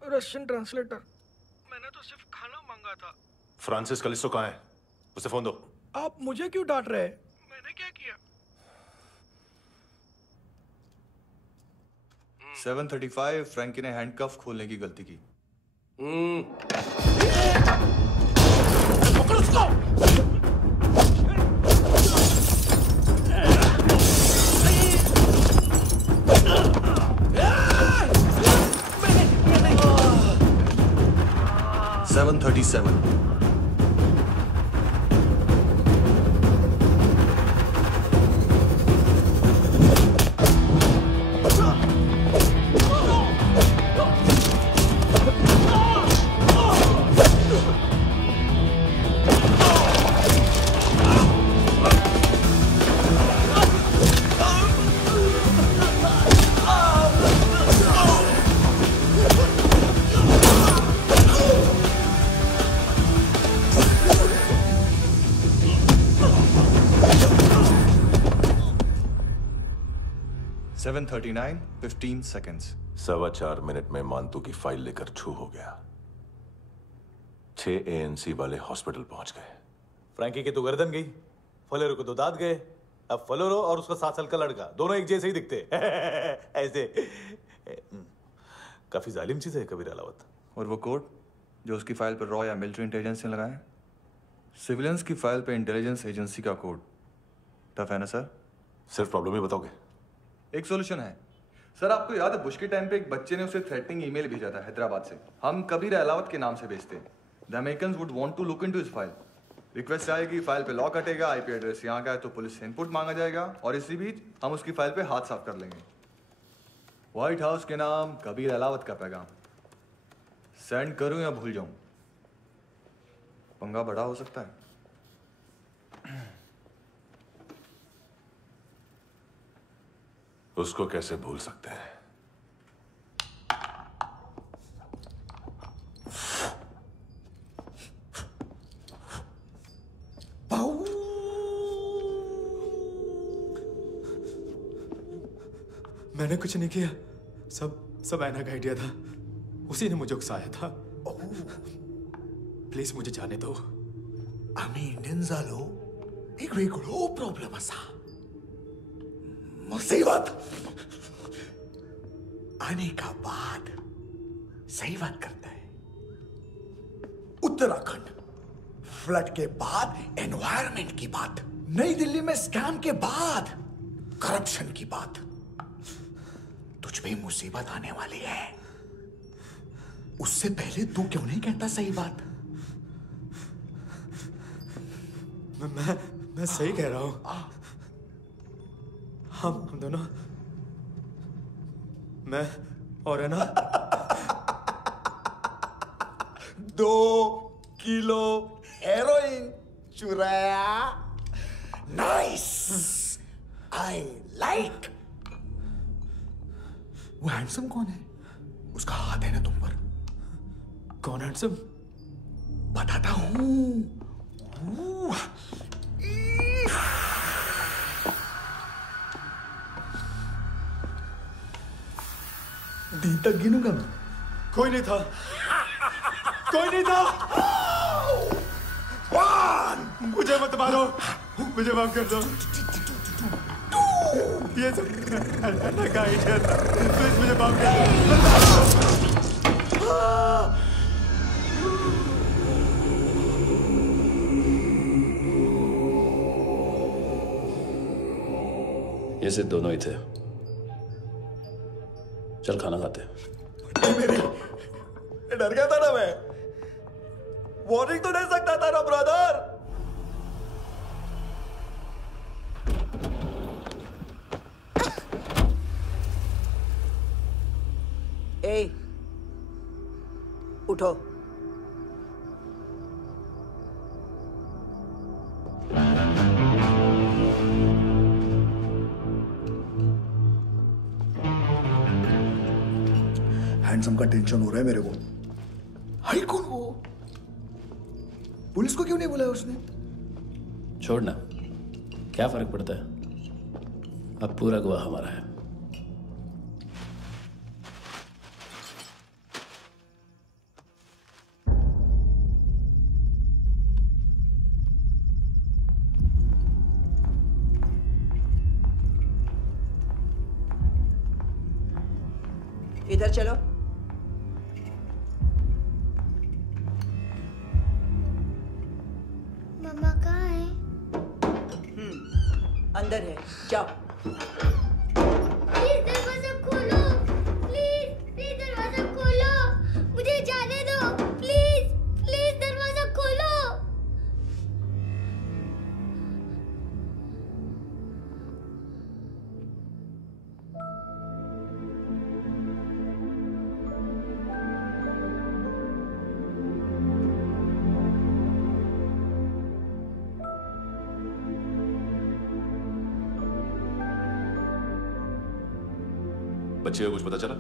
Russian translator. मैंने तो सिर्फ खाना मांगा था। फ्रांसिस कलिस्टो कहाँ है? उसे फोन दो। आप मुझे क्यों डांट रहे हैं? मैंने क्या किया? 735 फ्रैंकी ने हैंडकफ खोलने की गलती की। पकड़ो उसको। 737 737 7:39, 15 seconds. 4.25 मिनट में मानतू की फाइल लेकर छू हो गया। 6 ANC वाले हॉस्पिटल पहुंच गए। फ्रैंकी की तो गर्दन गई, फलेरो को तो दांत गए। अब फलेरो और उसका 7 साल का लड़का दोनों एक जैसे ही दिखते ऐसे। काफी जालिम चीज है कबीर अलावत। और वो कोड जो उसकी फाइल पर रॉ या मिलिट्री इंटेलिजेंस ने लगाया, सिविलियंस की फाइल पे इंटेलिजेंस एजेंसी का कोड। टफ है ना सर? सिर्फ प्रॉब्लम ही बताओगे? एक सॉल्यूशन है सर। आपको याद है बुश के टाइम पे एक बच्चे ने उसे थ्रेटनिंग ईमेल भेजा था हैदराबाद से। हम कबीर अलावत के नाम से भेजते हैं। The Americans would want to look into his file. Request आएगी, फाइल पे लॉक हटेगा, आईपी एड्रेस यहाँ का है तो पुलिस से इनपुट मांगा जाएगा और इसी बीच हम उसकी फाइल पे हाथ साफ कर लेंगे। व्हाइट हाउस के नाम कबीर अलावत का पैगाम। सेंड करूं या भूल जाऊं? पंगा बड़ा हो सकता है। उसको कैसे भूल सकते हैं? मैंने कुछ नहीं किया, सब ऐना का आइडिया था। उसी ने मुझे उकसाया था। प्लीज मुझे जाने दो। आम्ही इंडियन झालो एक वेगळो प्रॉब्लेम असा। मुसीबत आने का बाद सही बात करता है। उत्तराखंड फ्लड के बाद एनवायरनमेंट की बात, नई दिल्ली में स्कैम के बाद करप्शन की बात। तुझ पे मुसीबत आने वाली है, उससे पहले तू क्यों नहीं कहता सही बात? मैं सही कह रहा हूं। हम दोनों, मैं और है ना 2 किलो हेरोइन चुराया। Nice, I like. वो हैंडसम कौन है? उसका हाथ है ना तुम पर? कौन हैंडसम? बताता हूं। दी तक गिनूंगा मैं। कोई नहीं था, कोई नहीं था। मुझे मत मारो, मुझे माफ कर दो। ये सब का आइडिया था। प्लीज मुझे माफ कर दो। ये सिर्फ दोनों ही थे। चल खाना खाते। डर गया था ना मैं। वार्निंग तो दे सकता था ना ब्रदर। ए, उठो। हैंडसम का टेंशन हो रहा है मेरे को। हाई कौन वो? पुलिस को क्यों नहीं बुलाया उसने? छोड़ना, क्या फर्क पड़ता है? अब पूरा गवाह हमारा है। इधर चलो। मम्मा कहाँ है? अंदर है, जाओ। प्लीज दरवाजा खोलो, प्लीज प्लीज दरवाजा खोलो, मुझे जाने दो, प्लीज प्लीज दरवाजा खोलो। बच्चे को कुछ पता चला?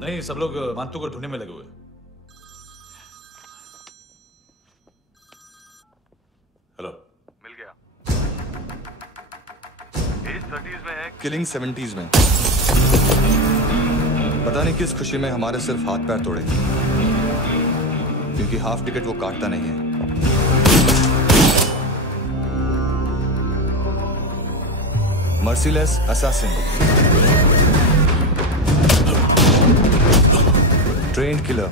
नहीं, सब लोग मानतू को ढूंढने में लगे हुए। हेलो, मिल गया। एज 30s में है, किलिंग 70s में। पता नहीं किस खुशी में हमारे सिर्फ हाथ पैर तोड़े, क्योंकि हाफ टिकट वो काटता नहीं है। Merciless assassin, trained killer,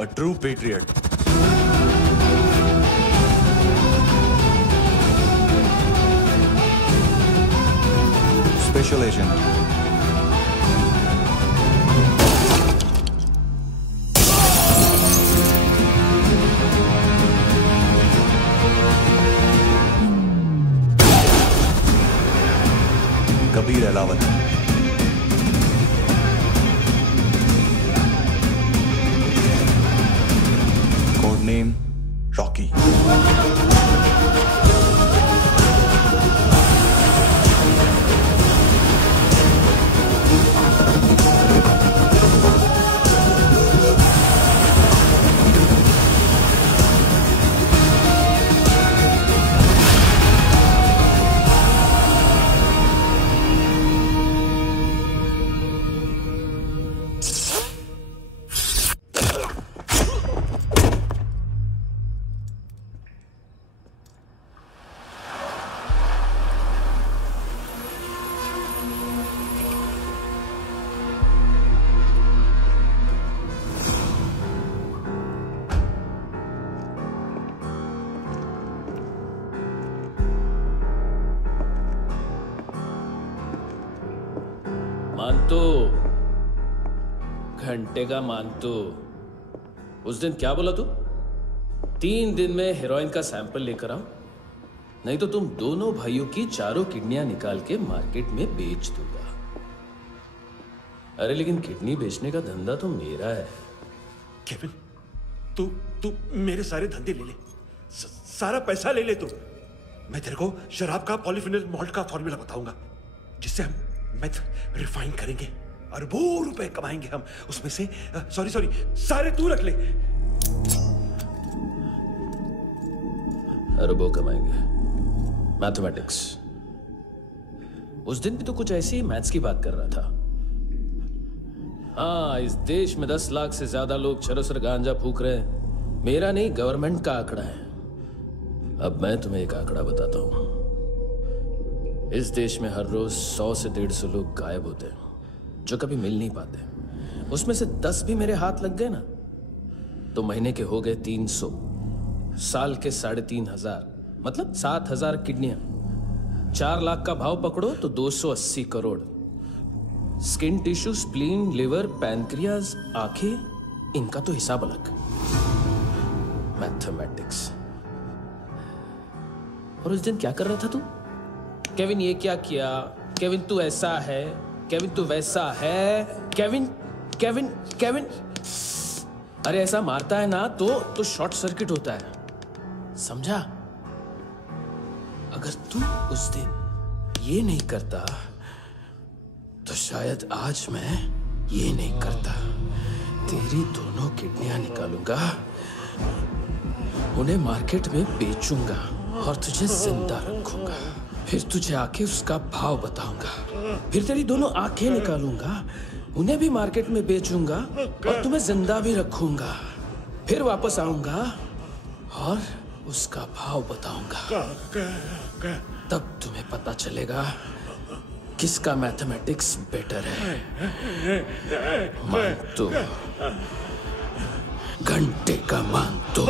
a true patriot. Special agent. Kabir Alawat. Code name Rocky. मानतो, घंटे का मानतो। उस दिन क्या बोला तू? 3 दिन में हेरोइन का सैंपल लेकर आओ, नहीं तो तुम दोनों भाइयों की चारों किडनियां निकाल के मार्केट में बेच दूंगा। अरे लेकिन किडनी बेचने का धंधा तो मेरा है। केविन, तू मेरे सारे धंधे ले ले, सारा पैसा ले ले तू। मैं तेरे को शराब का पॉलीफिनल मॉल्ट का फॉर्मूला बताऊंगा, जिससे हम मेथ रिफाइन करेंगे, अरबों रुपए कमाएंगे हम उसमें से। सॉरी सारे तू रख ले। अरबों कमाएंगे, मैथमेटिक्स। उस दिन भी तो कुछ ऐसी ही मैथ्स की बात कर रहा था। हाँ, इस देश में 10 लाख से ज्यादा लोग चरस और गांजा फूक रहे हैं। मेरा नहीं, गवर्नमेंट का आंकड़ा है। अब मैं तुम्हें एक आंकड़ा बताता हूं। इस देश में हर रोज 100 से 150 लोग गायब होते हैं, जो कभी मिल नहीं पाते। उसमें से 10 भी मेरे हाथ लग गए ना, तो महीने के हो गए 300, साल के 3,500, मतलब 7,000 किडनियां। 4 लाख का भाव पकड़ो तो 280 crore. Skin tissue, spleen, liver, pancreas, आंखें, इनका तो हिसाब अलग। मैथमेटिक्स। और उस दिन क्या कर रहा था तू? केविन ये क्या किया, केविन तू ऐसा है, केविन तू वैसा है, केविन केविन केविन। अरे ऐसा मारता है ना तो शॉर्ट सर्किट होता है, समझा? अगर तू उस दिन ये नहीं करता तो शायद आज मैं ये नहीं करता। तेरी दोनों किडनियां निकालूंगा, उन्हें मार्केट में बेचूंगा और तुझे जिंदा रखूंगा। फिर तुझे आके उसका भाव बताऊंगा। फिर तेरी दोनों आंखें निकालूंगा, उन्हें भी मार्केट में बेचूंगा और तुम्हें जिंदा भी रखूंगा। फिर वापस आऊंगा और उसका भाव बताऊंगा। तब तुम्हें पता चलेगा किसका मैथमेटिक्स बेटर है। मानतो, घंटे का मानतो।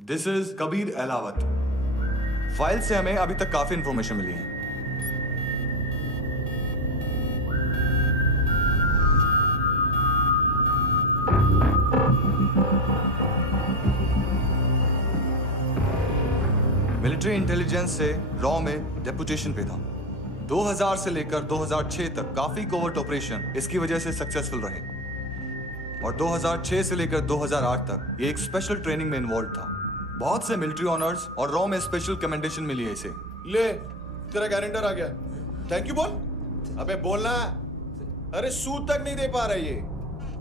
This is Kabir Ahlawat. File से हमें अभी तक काफी इंफॉर्मेशन मिली है। मिलिट्री इंटेलिजेंस से रॉ में डेपुटेशन पे था। 2000 से लेकर 2006 तक काफी कोवर्ट ऑपरेशन इसकी वजह से सक्सेसफुल रहे, और 2006 से लेकर 2008 तक ये एक स्पेशल ट्रेनिंग में इन्वॉल्व था। बहुत से मिलिट्री ऑनर्स और रॉ में स्पेशल कमेंडेशन मिली है इसे। ले, तेरा गारंटर आ गया। थैंक यू बोल। अबे बोलना। अरे सूद तक नहीं दे पा रहा ये।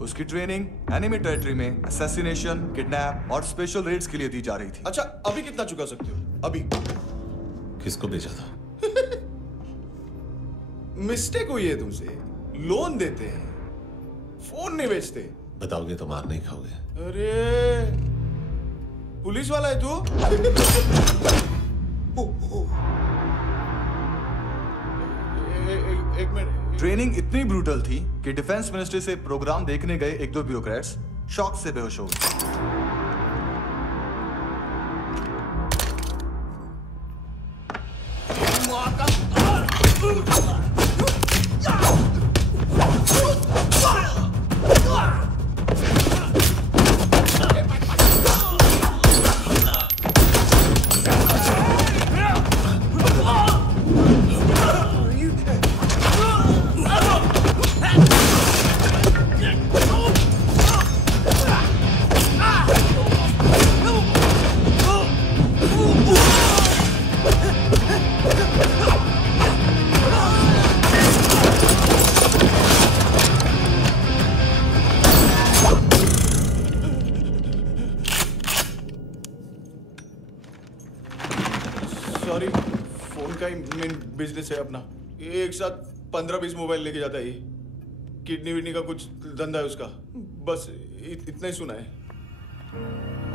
उसकी ट्रेनिंग एनिमी टेरिटरी में असैसिनेशन, किडनैप और स्पेशल रेड्स के लिए दी जा रही थी। अच्छा, अभी कितना चुका सकते हो? अभी किसको भेजा था? मिस्टेक हुई है तुमसे। लोन देते हैं, फोन नहीं बेचते। बताओगे तो मार नहीं खाओगे। अरे पुलिस वाला है तू? एक मिनट। ट्रेनिंग इतनी ब्रूटल थी कि डिफेंस मिनिस्ट्री से प्रोग्राम देखने गए एक दो ब्यूरोक्रेट्स शॉक से बेहोश हो गए। सॉरी, फोन का ही मेन बिजनेस है अपना। एक साथ 15-20 मोबाइल लेके जाता है ये। किडनी विडनी का कुछ धंधा है उसका। बस इतना ही सुना है।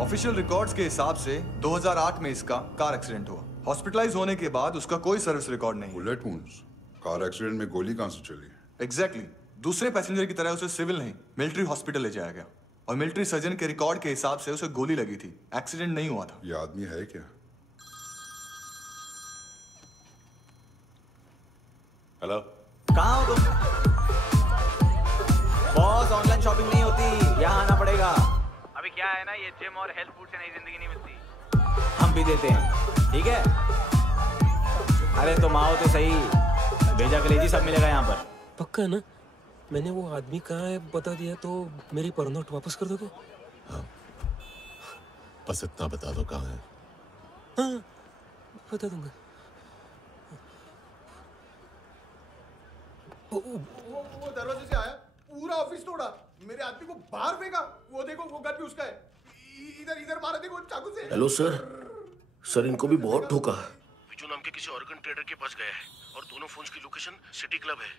ऑफिशियल रिकॉर्ड्स के हिसाब से 2008 में इसका कार एक्सीडेंट हुआ। हॉस्पिटलाइज होने के बाद उसका कोई सर्विस रिकॉर्ड नहीं। बुलेट वुंड्स, कार एक्सीडेंट में गोली कहां से चली? एग्जैक्टली। दूसरे पैसेंजर की तरह उसे सिविल नहीं, मिलिट्री हॉस्पिटल ले जाया गया और मिलिट्री सर्जन के रिकॉर्ड के हिसाब से उसे गोली लगी थी। एक्सीडेंट नहीं हुआ था। ये आदमी है क्या? हेलो, कहाँ हो तुम? बॉस, ऑनलाइन शॉपिंग नहीं होती, यहाँ आना पड़ेगा। अभी क्या है ना, ये जिम और हेल्थ फूड से नई जिंदगी नहीं मिलती। हम भी देते हैं, ठीक है? अरे तुम आओ तो सही, भेजा कलेजी सब मिलेगा यहाँ पर। पक्का ना? मैंने वो आदमी कहाँ है बता दिया तो मेरी पर नोट वापस कर दोगे? हाँ, बस इतना बता दो कहाँ है। हाँ, बता दूंगा। वो दरवाजे से आया, पूरा ऑफिस तोड़ा, मेरे आदमी को बाहर फेंका। वो देखो, वो गन भी उसका है। इधर इधर मारा, देखो चाकू से। हेलो सर, सर इनको भी बहुत ठोका। विजू नाम के किसी ऑर्गन ट्रेडर के पास गया है और दोनों फोन्स की लोकेशन सिटी क्लब है।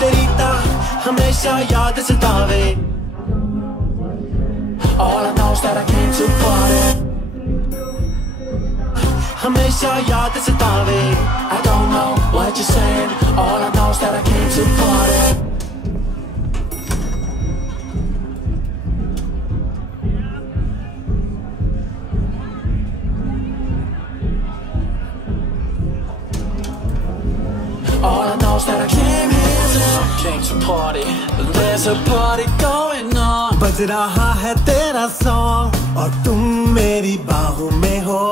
तेरी तो हमेशा याद सतावे। All I know is that I came to party। हमेशा याद सतावे। I don't know what you're saying। All I know is that I came to party। All I know is that I came to party, there's a party going on। बज रहा है तेरा सॉन्ग और तुम मेरी बाहों में हो।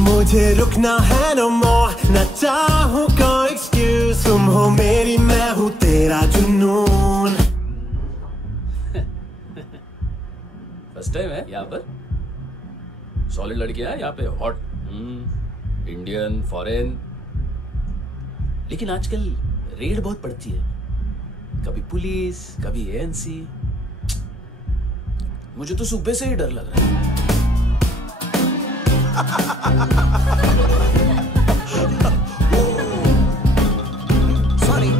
मुझे रुकना है no more, न चाहूँ कोई excuse। तुम हो मेरी, मैं हूँ तेरा जुनून। फर्स्ट टाइम है यहाँ पर? सॉलिड लड़कियां यहाँ पे, हॉट इंडियन, फॉरेन। लेकिन आजकल रेड बहुत पड़ती है, कभी पुलिस, कभी एएनसी। मुझे तो सुबह से ही डर लग रहा है। Sorry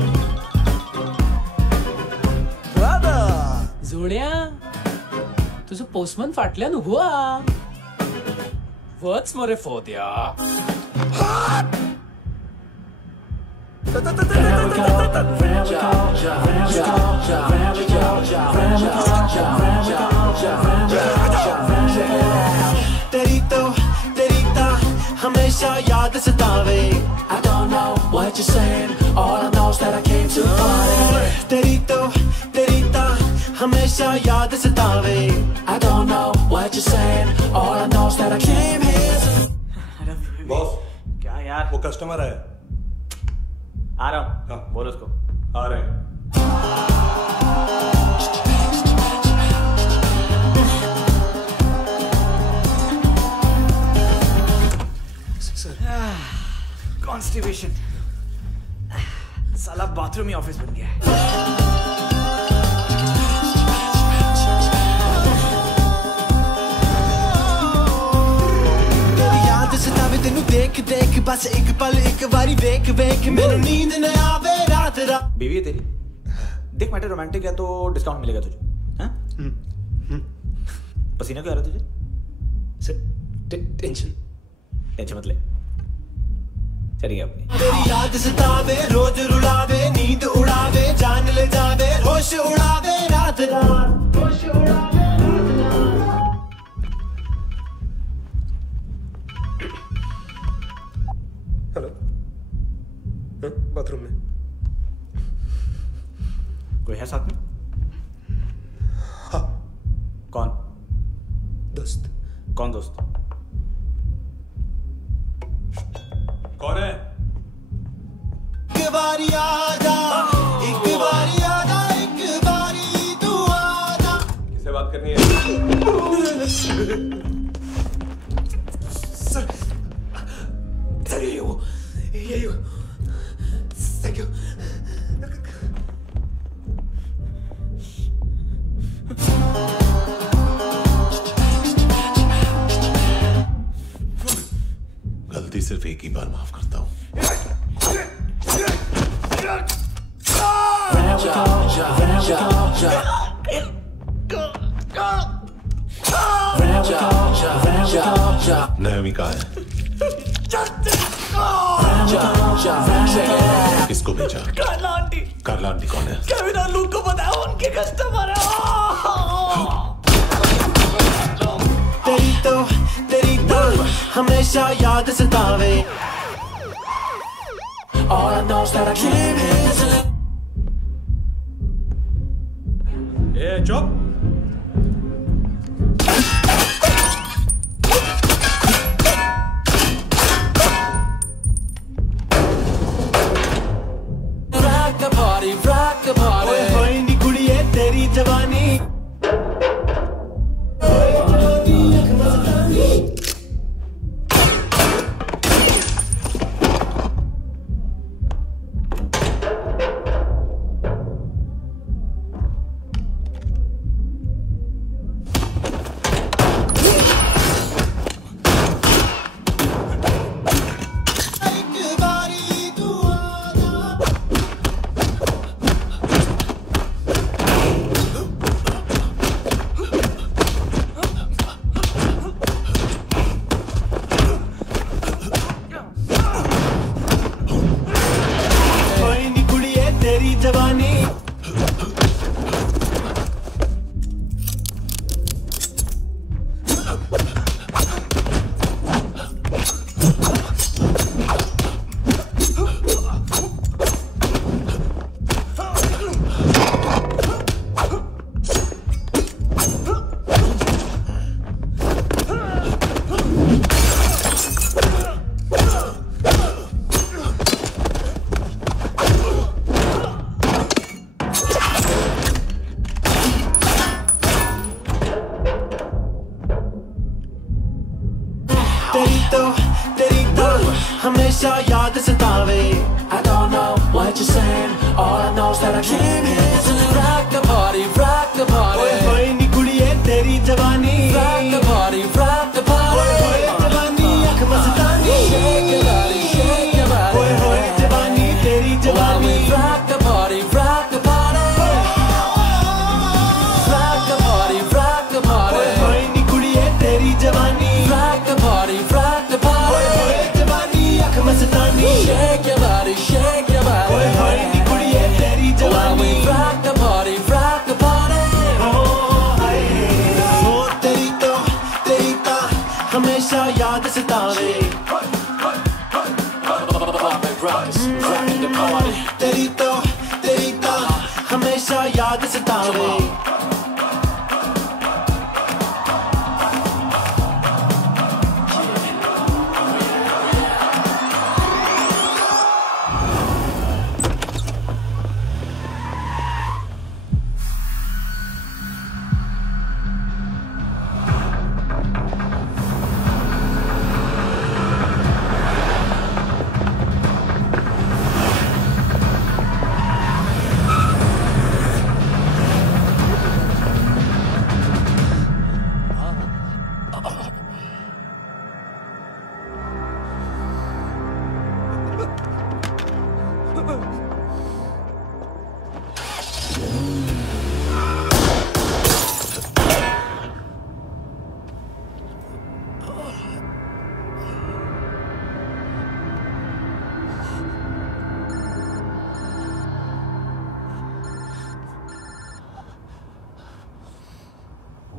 brother. जोड्या, तुझं पोस्टमन फाटल्यान उभो हा। वच मरे फोद्या। तेरी तो हमेशा याद सतावे। I don't know what you're saying, all I know is that I came to party। तेरी तो हमेशा याद सतावे। I don't know what you're saying, all I know is that I came here to। Boss, क्या यार? वो कस्टमर है। आ रहा हूँ, बोलो उसको। आ रहे हैं। मोटिवेशन। साला बाथरूम ही ऑफिस बन गया है। तेरी याद सतावे तेनू देख देख बस एक पल एक बारी वेख वेख मेनू नींद न आवे रात रात। बीवी है तेरी? देख मैटर रोमांटिक है तो डिस्काउंट मिलेगा तुझे। हाँ? पसीना क्यों आ रहा है तुझे? टेंशन मत ले, चलिए अपनी। तेरी याद सतावे रोज रुलावे नींद उड़ावे जान ले जावे होश उड़ावे रात रात होश उड़ावे हेलो, बाथरूम में कोई है साथ में? हाँ। कौन? दोस्त। कौन दोस्त? कौन है? एक बारी आजा, एक बारी आजा, एक बारी तू आजा। किससे बात करनी है? सर यही हो। Thank you. गलती सिर्फ एक ही बार माफ करता हूँ। नायोमी कहाँ है? किसको भेजा? कार्ला आंटी कौन है? केविन और लूक को पता है उनके कस्टमर है। तेरी तो हमेशा याद सतावे। All I know is that I can't handle it. ए चुप। rock the party। होए नी कुड़िए तेरी जवानी। तेरी तो हमेशा याद सतावे। I don't know what you're saying, all I know is that I can't handle it। Rock the party, rock the party। ओए होए नी कुड़िए तेरी जवानी। Rock the party, rock the party। ओए होए जवानी अख मस्तानी। Shake your body, shake your body। ओए होए जवानी तेरी जवानी। Rock the party, rock the party। Rock the party, rock the party। ओए होए नी कुड़िए तेरी जवानी। Rock the party, rock the party। ओए होए जवानी अख मस्तानी। Shake your body, shake your body। ओए होए नी कुड़िए तेरी जवानी। Rock the party, rock the party। हो तेरी तो हमेशा याद सतावे। तेरी तो हमेशा याद सतावे।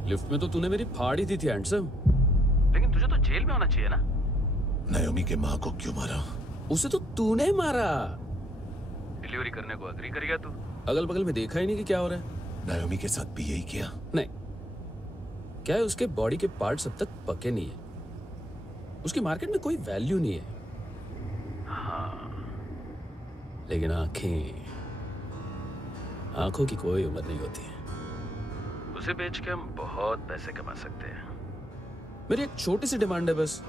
लिफ्ट में तो तूने मेरी फाड़ ही दी थी हैंडसम। लेकिन तुझे तो जेल में होना चाहिए ना। नायोमी के माँ को क्यों मारा? उसे तो तूने मारा। डिलीवरी करने को अग्री कर गया तू। अगल बगल में देखा ही नहीं कि क्या हो रहा है। नायोमी के साथ भी यही किया? नहीं, क्या है उसके बॉडी के पार्ट्स अब तक पके नहीं है, उसकी मार्केट में कोई वैल्यू नहीं है। हाँ, लेकिन आंखों की कोई उम्र नहीं होती है। उसे बेच के हम बहुत पैसे कमा सकते हैं। मेरी एक छोटी सी डिमांड है बस,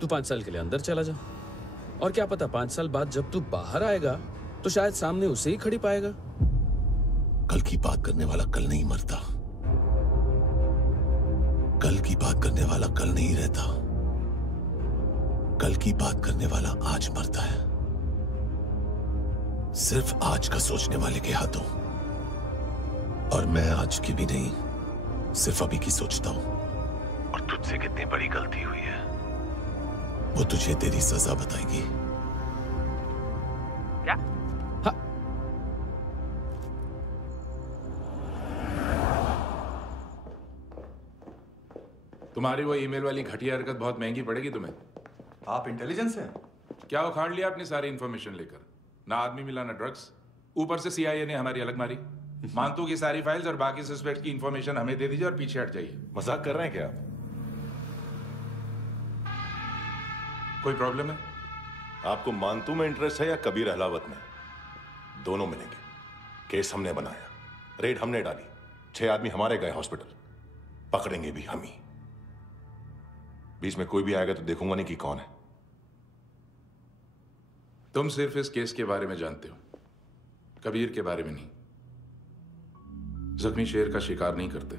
तू 5 साल के लिए अंदर चला जा, और क्या पता 5 साल बाद जब तू बाहर आएगा तो शायद सामने उसे ही खड़ी पाएगा। कल की बात करने वाला कल नहीं मरता, कल की बात करने वाला कल नहीं रहता, कल की बात करने वाला आज मरता है। सिर्फ आज का सोचने वाले के हाथों। और मैं आज की भी नहीं, सिर्फ अभी की सोचता हूं। और तुझसे कितनी बड़ी गलती हुई है वो तुझे तेरी सजा बताएगी। क्या? हाँ। तुम्हारी वो ईमेल वाली घटिया हरकत बहुत महंगी पड़ेगी तुम्हें। आप इंटेलिजेंस हैं? क्या उखाड़ लिया अपनी सारी इंफॉर्मेशन लेकर? ना आदमी मिला ना ड्रग्स, ऊपर से CIA ने हमारी अलग मारी। मानतू की सारी फाइल्स और बाकी सस्पेक्ट की इंफॉर्मेशन हमें दे दीजिए और पीछे हट जाइए। मजाक कर रहे हैं क्या आप? कोई प्रॉब्लम है? आपको मानतू में इंटरेस्ट है या कबीर अहलावत में? दोनों मिलेंगे। केस हमने बनाया, रेड हमने डाली, 6 आदमी हमारे गए हॉस्पिटल, पकड़ेंगे भी हम ही। बीच में कोई भी आएगा तो देखूंगा नहीं कि कौन है। तुम सिर्फ इस केस के बारे में जानते हो, कबीर के बारे में नहीं। जख्मी शेर का शिकार नहीं करते।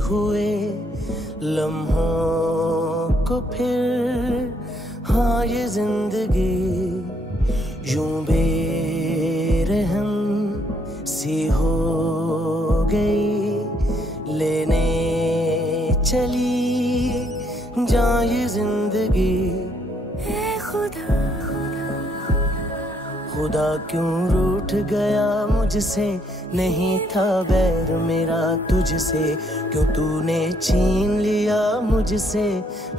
हुए लम्हों को फिर, हाँ ये जिंदगी यूं बेरहम सी हो गई, लेने चली जा ये जिंदगी। खुदा क्यों रूठ गया मुझसे, नहीं था बैर मेरा तुझसे, क्यों तूने छीन लिया मुझसे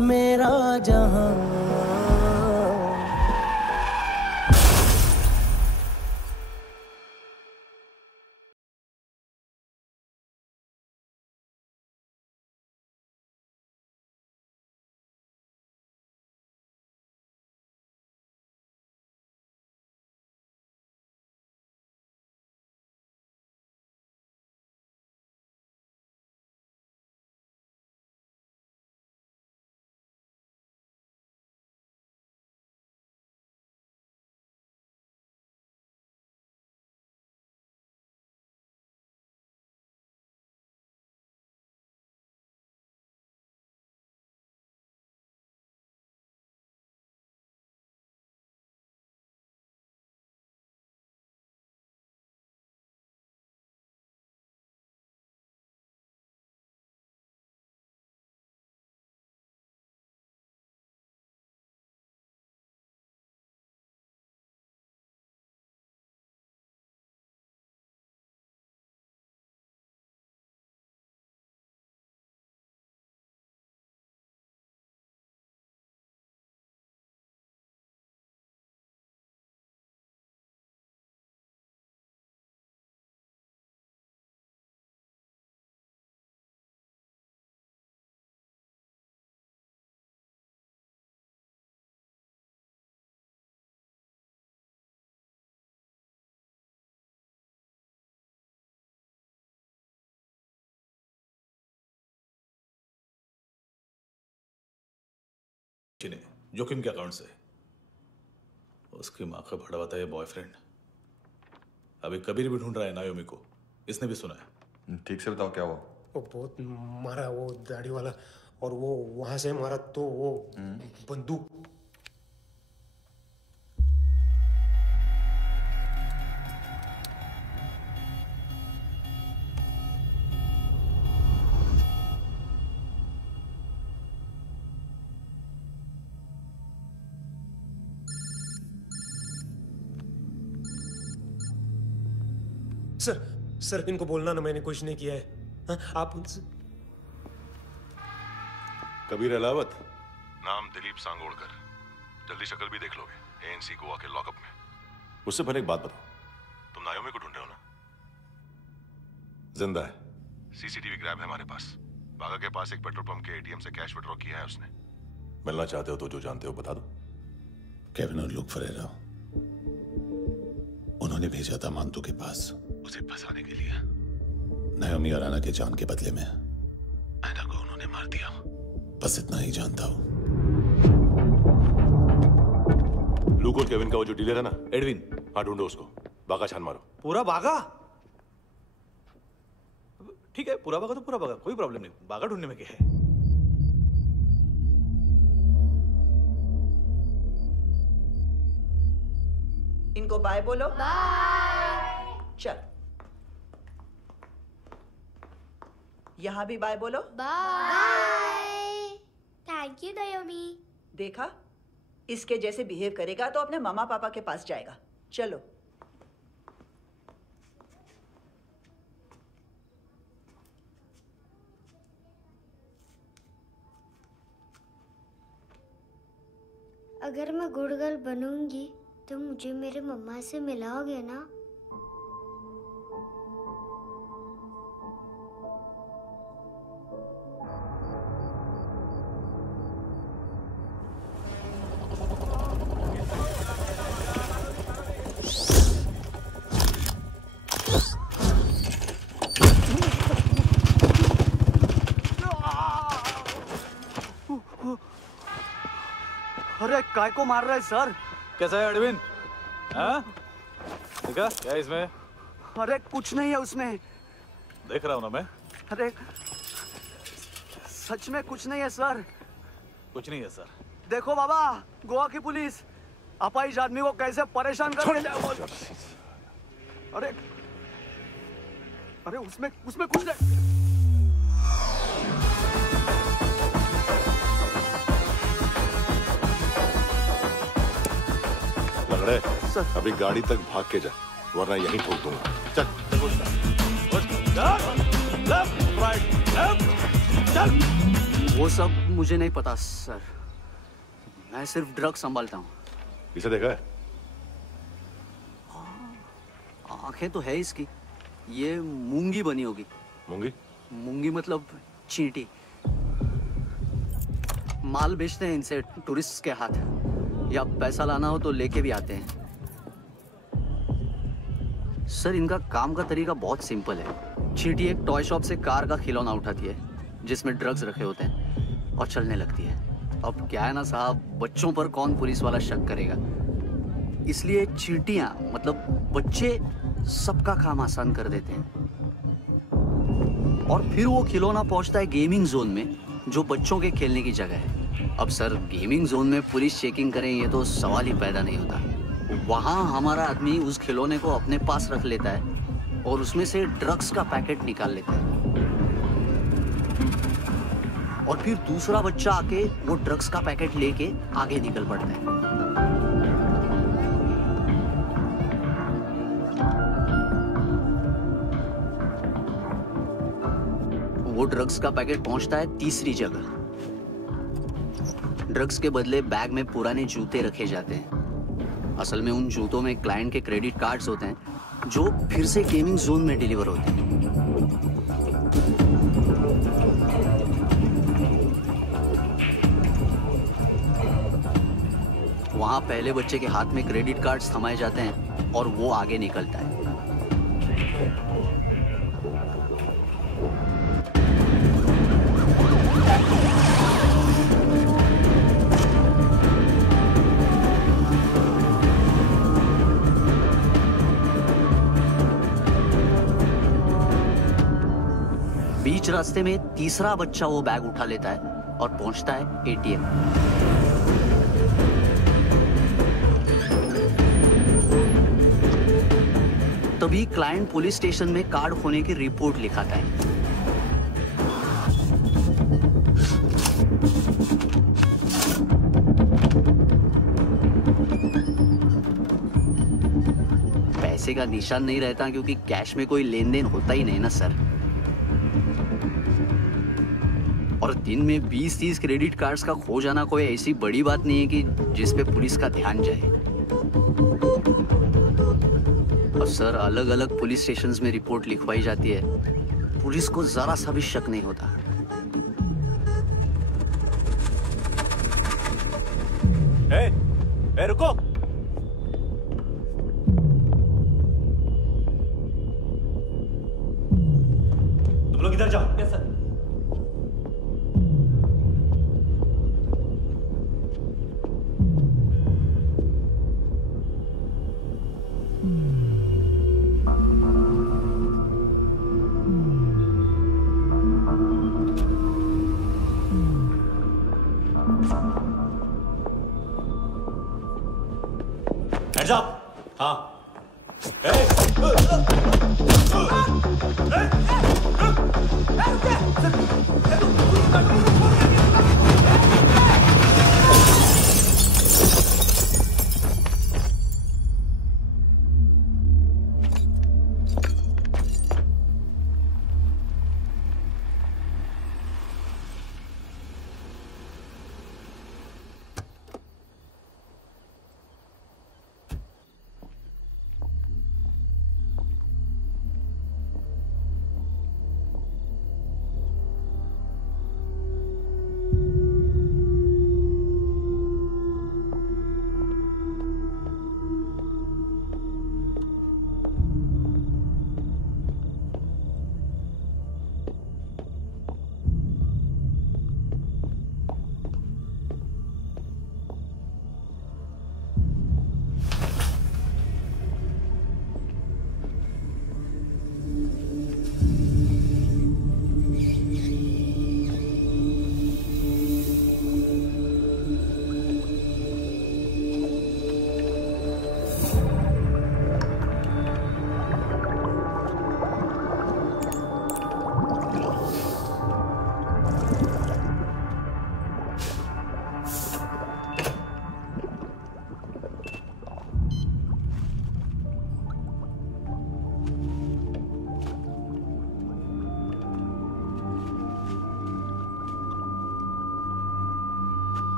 मेरा जहां। ने जोखिम के अकाउंट से। उसकी माँ का भड़ा हुआ था ये बॉयफ्रेंड। अभी कबीर भी ढूंढ रहा है नायोमी को, इसने भी सुना है। ठीक से बताओ क्या हुआ। वो बहुत मारा वो दाढ़ी वाला, और वो वहां से मारा तो वो बंदूक। सर इनको बोलना ना मैंने कुछ नहीं किया है। हाँ, आप कबीर अलावत, नाम दिलीप सांगोड़कर। जल्दी शक्ल भी देख लोगे एएनसी गोवा के लॉकअप में। उससे पहले एक बात बताओ, तुम नायोमी को ढूंढ रहे हो ना? जिंदा है, सीसीटीवी ग्रैब है हमारे पास। बागा के पास एक पेट्रोल पंप के एटीएम से कैश विड्रॉ किया है उसने। मिलना चाहते हो तो जो जानते हो बता दो। केविन और लुक फरेरा, उन्होंने भेजा था मांतू के पास उसे फंसाने के लिए। नायोमी और आना के जान के बदले में आना को उन्होंने मार दिया। बस इतना ही जानता हूं। लूक और केविन का वो जो डीलर है ना, एडविन, हाँ ढूंढो उसको। बागा छान मारो। पूरा बागा? ठीक है, पूरा बागा तो पूरा बागा, कोई प्रॉब्लम नहीं। बागा ढूंढने में क्या है? इनको बाय बोलो। बाय। चल, यहां भी बाय बोलो। बाय। Thank you नायोमी। देखा, इसके जैसे बिहेव करेगा तो अपने मामा पापा के पास जाएगा। चलो। अगर मैं गुड गर्ल बनूंगी तो मुझे मेरे मम्मा से मिलाओगे ना? अरे काय को मार रहा है सर? कैसा है एडविन? हाँ? देखा क्या है इसमें? अरे कुछ नहीं है उसमें। देख रहा हूं ना मैं। अरे सच में कुछ नहीं है सर। कुछ नहीं है सर। देखो बाबा, गोवा की पुलिस अपाहिज आदमी को कैसे परेशान कर रही है। अरे अरे उसमें कुछ नहीं। लंगड़े, अभी गाड़ी तक भाग के जा, वरना यहीं ठोक दूंगा। चल। वो सब मुझे नहीं पता सर, मैं सिर्फ ड्रग संभालता हूँ। इसे देखा है? आंखें तो है इसकी, ये मूंगी बनी होगी। मूंगी? मूंगी मतलब चींटी। माल बेचते हैं इनसे टूरिस्ट के हाथ, या पैसा लाना हो तो लेके भी आते हैं। सर इनका काम का तरीका बहुत सिंपल है। चींटी एक टॉय शॉप से कार का खिलौना उठाती है जिसमें ड्रग्स रखे होते हैं और चलने लगती है। अब क्या है ना साहब, बच्चों पर कौन पुलिस वाला शक करेगा, इसलिए चींटियां मतलब बच्चे सबका काम आसान कर देते हैं। और फिर वो खिलौना पहुंचता है गेमिंग जोन में, जो बच्चों के खेलने की जगह है। अब सर गेमिंग जोन में पुलिस चेकिंग करें ये तो सवाल ही पैदा नहीं होता। वहाँ हमारा आदमी उस खिलौने को अपने पास रख लेता है और उसमें से ड्रग्स का पैकेट निकाल लेता है, और फिर दूसरा बच्चा आके वो ड्रग्स का पैकेट लेके आगे निकल पड़ता है। वो ड्रग्स का पैकेट पहुंचता है तीसरी जगह। ड्रग्स के बदले बैग में पुराने जूते रखे जाते हैं। असल में उन जूतों में क्लाइंट के क्रेडिट कार्ड्स होते हैं जो फिर से गेमिंग जोन में डिलीवर होते हैं। वहां पहले बच्चे के हाथ में क्रेडिट कार्ड्स थमाए जाते हैं और वो आगे निकलता है। बीच रास्ते में तीसरा बच्चा वो बैग उठा लेता है और पहुंचता है एटीएम। तभी क्लाइंट पुलिस स्टेशन में कार्ड खोने की रिपोर्ट लिखाता है। पैसे का निशान नहीं रहता क्योंकि कैश में कोई लेन देन होता ही नहीं ना सर। और दिन में 20-30 क्रेडिट कार्ड्स का खो जाना कोई ऐसी बड़ी बात नहीं है कि जिस पे पुलिस का ध्यान जाए। और सर अलग अलग पुलिस स्टेशंस में रिपोर्ट लिखवाई जाती है, पुलिस को जरा सा भी शक नहीं होता। ए, रुको। तुम लोग इधर जाओ। Yes sir. Heads up! हाँ।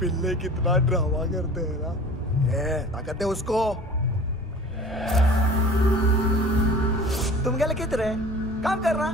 पिल्ले कितना ड्रामा करते हैं ना। ताकत है उसको। तुम क्या लिखित रहे? काम कर रहा।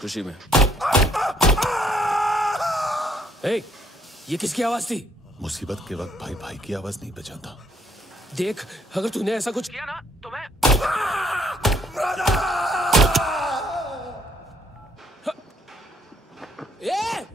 खुशी में। ए, ये किसकी आवाज थी? मुसीबत के वक्त भाई भाई की आवाज नहीं पहचानता। देख, अगर तूने ऐसा कुछ किया ना तो मैं ए!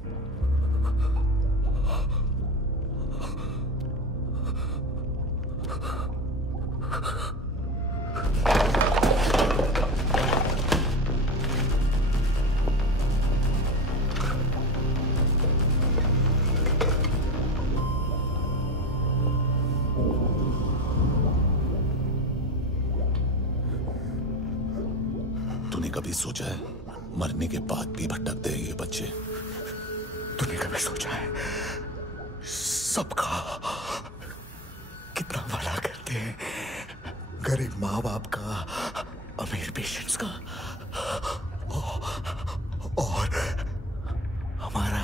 तूने कभी सोचा है मरने के बाद भी भटकते हैं ये बच्चे? तूने कभी सोचा है सबका कितना भला करते हैं? गरीब माँ बाप का, अमीर पेशेंट्स का, और हमारा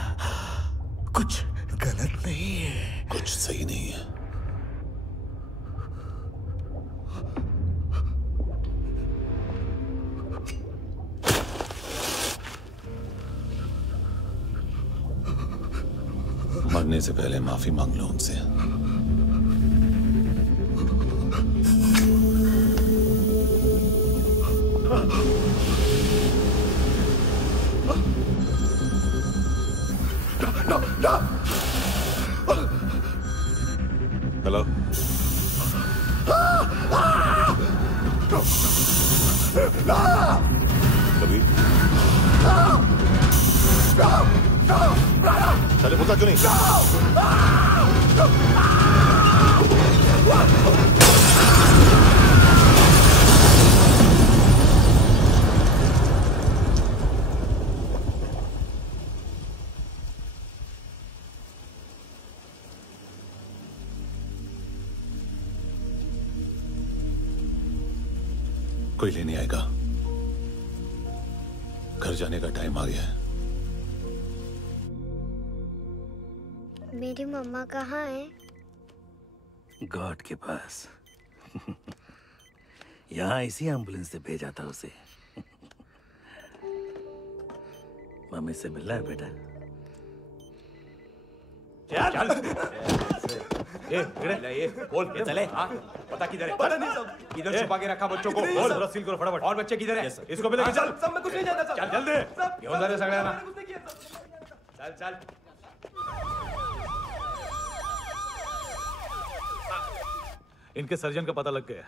कुछ गलत नहीं है, कुछ सही नहीं है। मरने से पहले माफी मांग लो उनसे। हेलो, कभी चले पूछा क्यों नहीं? कोई लेने आएगा। घर जाने का टाइम आ गया है। मेरी मम्मा कहाँ है? गॉड के पास। यहाँ इसी एम्बुलेंस से भेजा था उसे। मम्मी से मिलना है बेटा। चल ये बोल ये चले। हाँ पता किधर है? पता नहीं सब इधर छुपा के रखा बच्चों को। बोल पूरा सील करो फटाफट। और बच्चे किधर है? इसको भी लेके चल। सब मैं कुछ नहीं जानता। चल जल्दी क्यों जा रहे सगळे ना? चल चल इनके सर्जन का पता लग गया।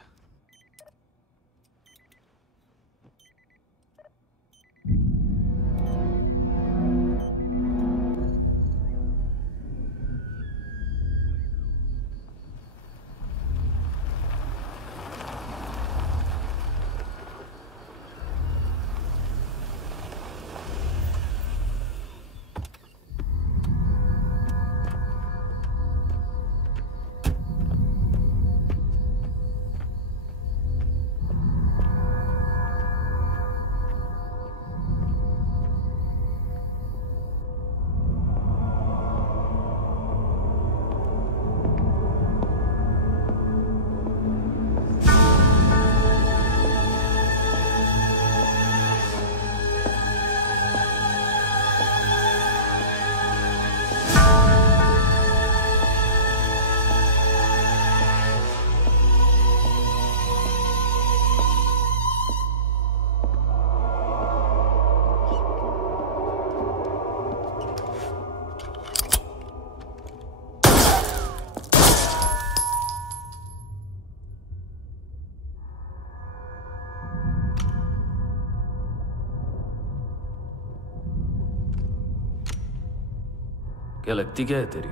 क्या लगती क्या है तेरी?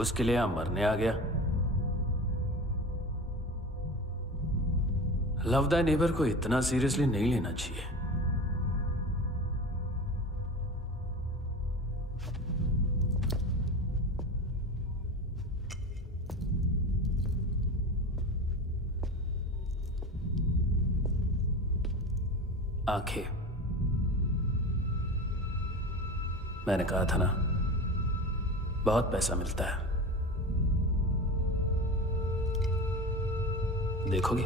उसके लिए यहां मरने आ गया? लव द नेबर को इतना सीरियसली नहीं लेना चाहिए। आंखें, मैंने कहा था ना, बहुत पैसा मिलता है। देखोगी?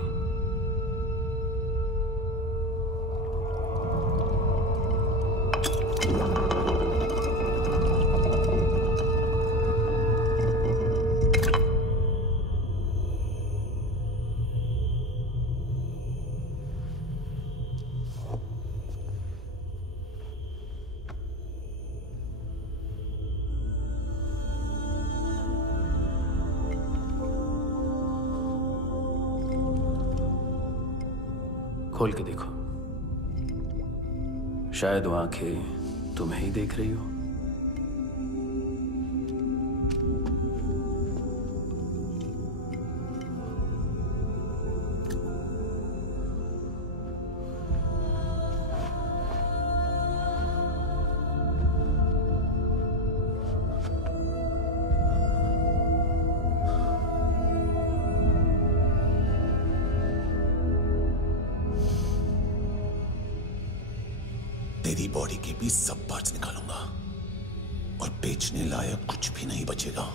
खोल के देखो, शायद वो आंखें तुम्हें ही देख रही हो। तेरी बॉडी के भी सब पार्ट्स निकालूंगा और बेचने लायक कुछ भी नहीं बचेगा।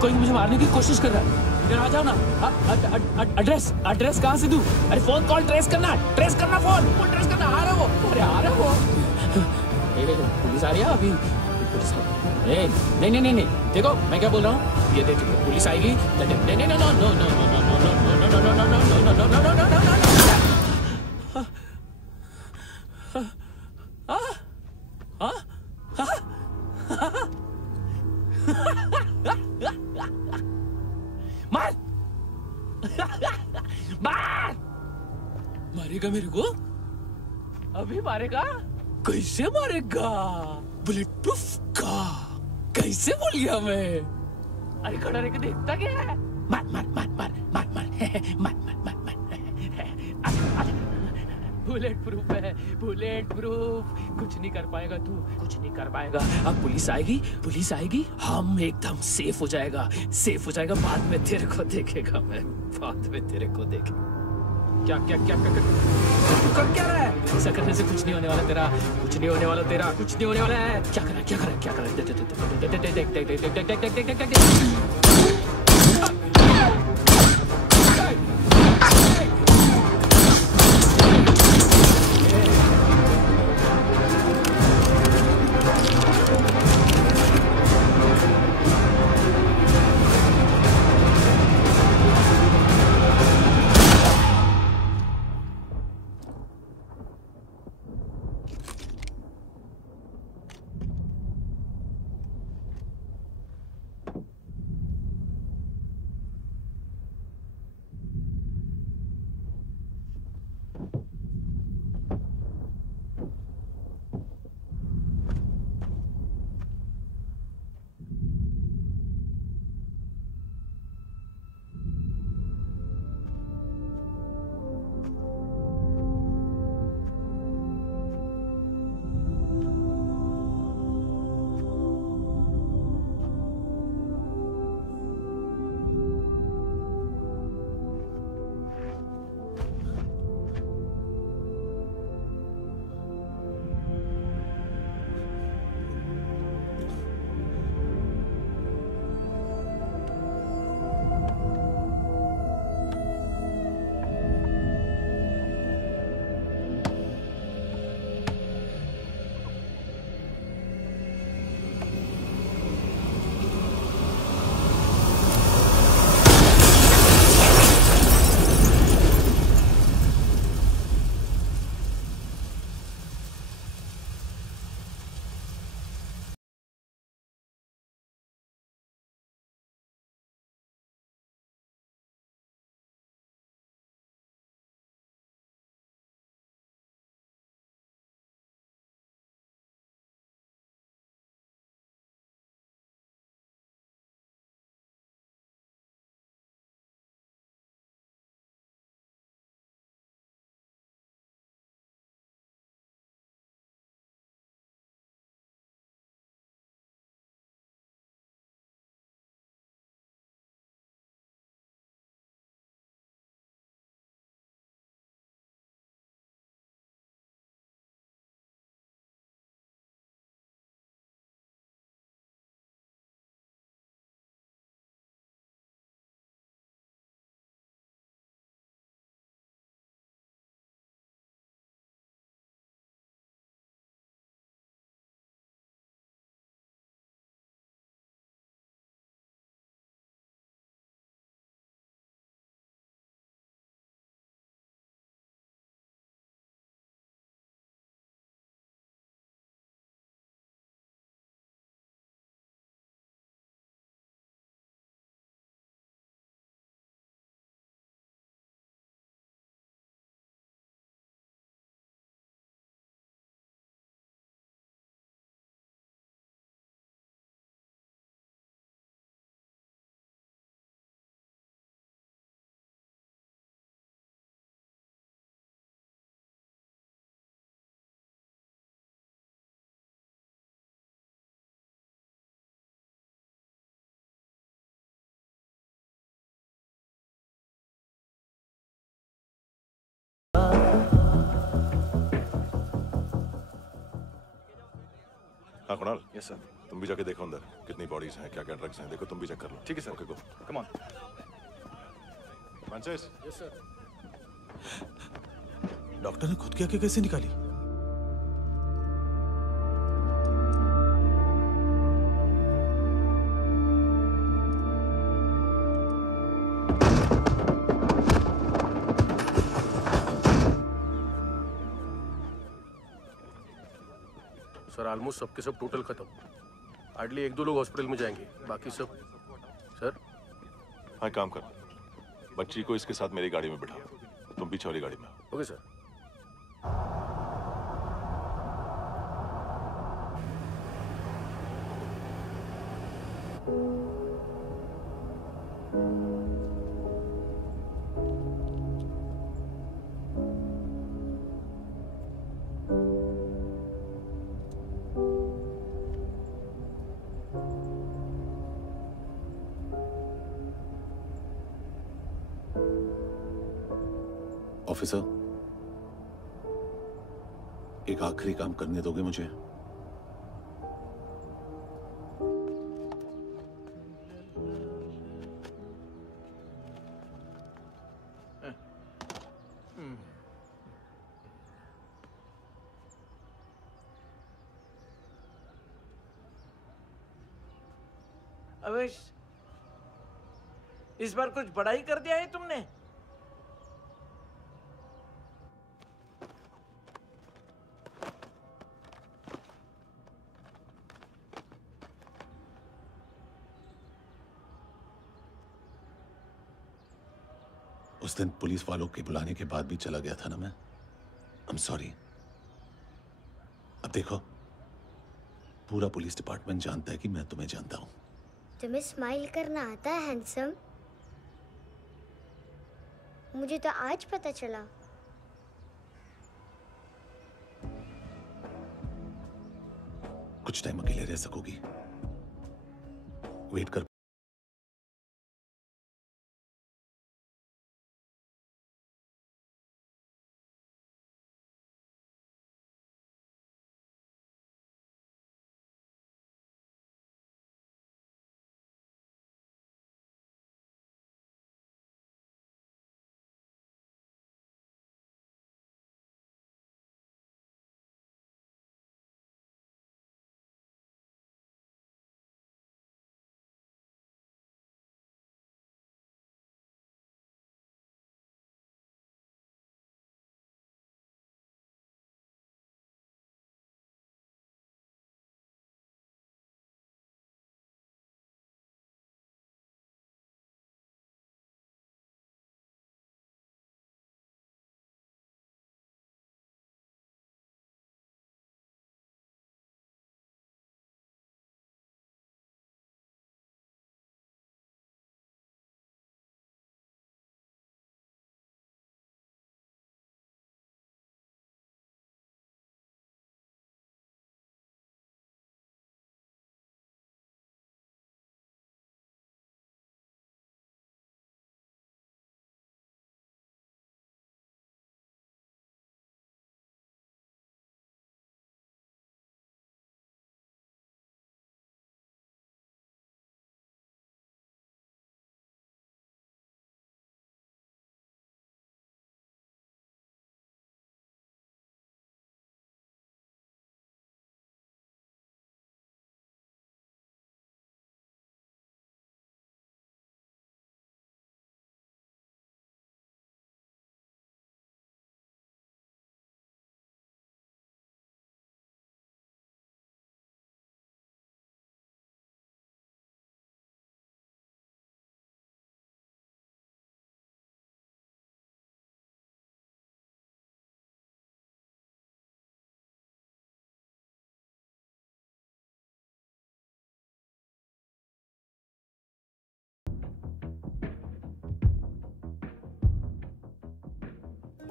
कोई मुझे मारने की कोशिश कर रहा है। इधर आ जाओ ना। एड्रेस कहाँ से दूं? अरे फोन कॉल ट्रेस करना फोन ट्रेस करना। आ रहा वो, अरे आ रहा वो। पुलिस आ रही है अभी। पुलिस नहीं, देखो मैं क्या बोल रहा हूँ, ये देखो पुलिस आएगी। मारेगा मेरे को? अभी मारेगा? कैसे मारेगा? बुलेट प्रूफ का कैसे बोल गया मैं? अरे खड़ा रह के देखता क्या है? मार बुलेट प्रूफ है, बुलेट प्रूफ। कुछ नहीं कर पाएगा तू, कुछ नहीं कर पाएगा। अब पुलिस आएगी, हम एकदम सेफ हो जाएगा। बाद में तेरे को देखेगा मैं, बाद में तेरे को देखेगा। क्या कर क्या रहा है? ऐसा करने से कुछ नहीं होने वाला तेरा, कुछ नहीं होने वाला है। क्या कर रहा है? देख। हाँ कुणाल। Yes sir. तुम भी जाके देखो अंदर कितनी बॉडीज हैं, क्या क्या ड्रग्स हैं, देखो तुम भी चेक कर लो। ठीक है sir. Okay go. Come on. Francis. Yes sir. Doctor ने खुद की आंखें कैसे निकाली? सर ऑलमोस्ट सबके सब टोटल खत्म। हार्डली 1-2 लोग हॉस्पिटल में जाएंगे, बाकी सब। सर हाँ काम कर, बच्ची को इसके साथ मेरी गाड़ी में बिठा, तुम पीछे वाली गाड़ी में। Okay sir. ऑफिसर, एक आखिरी काम करने दोगे मुझे? अवेश, इस बार कुछ बड़ा ही कर दिया है तुमने। उस दिन पुलिस वालों के बुलाने के बाद भी चला गया था ना मैं। I'm sorry। अब देखो, पूरा पुलिस डिपार्टमेंट जानता है कि मैं तुम्हें जानता हूं। तुम्हें स्माइल करना आता है हैंडसम? मुझे तो आज पता चला। कुछ टाइम अकेले रह सकोगी? वेट कर।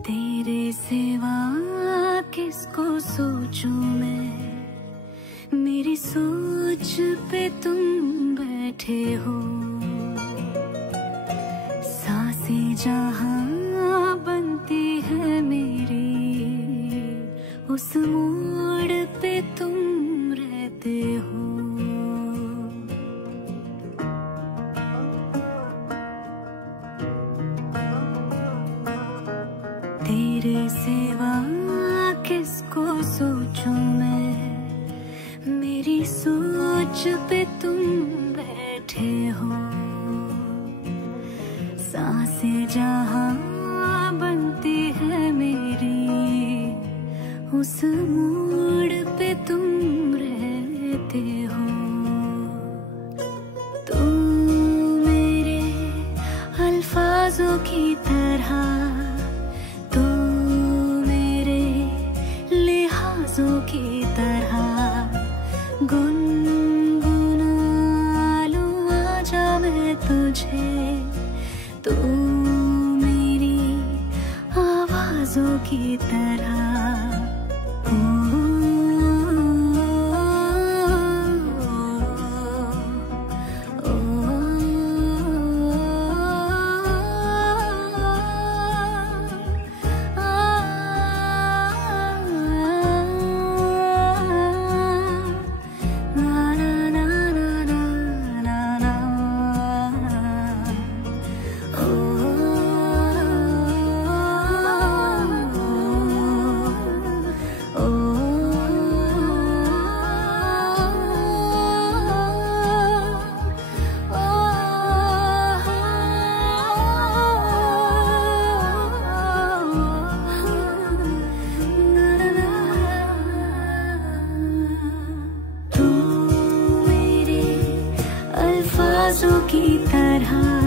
तेरे सिवा किसको सोचूं मैं, मेरी सोच पे तुम बैठे हो। सांसें जहां बनती है मेरी, उस मोड़ पे तुम रहते तेरे सिवा किसको सोचूं मैं, मेरी सोच पे तुम बैठे हो। सांसें जहां बनती है मेरी, उस मोड़ पे तुम रहते हो। तुम मेरे अल्फाजों की तरह, तो मेरे लिहाजों की तरह गुनगुना लूं आजा मैं तुझे, तो मेरी आवाजों की तरह। की तरह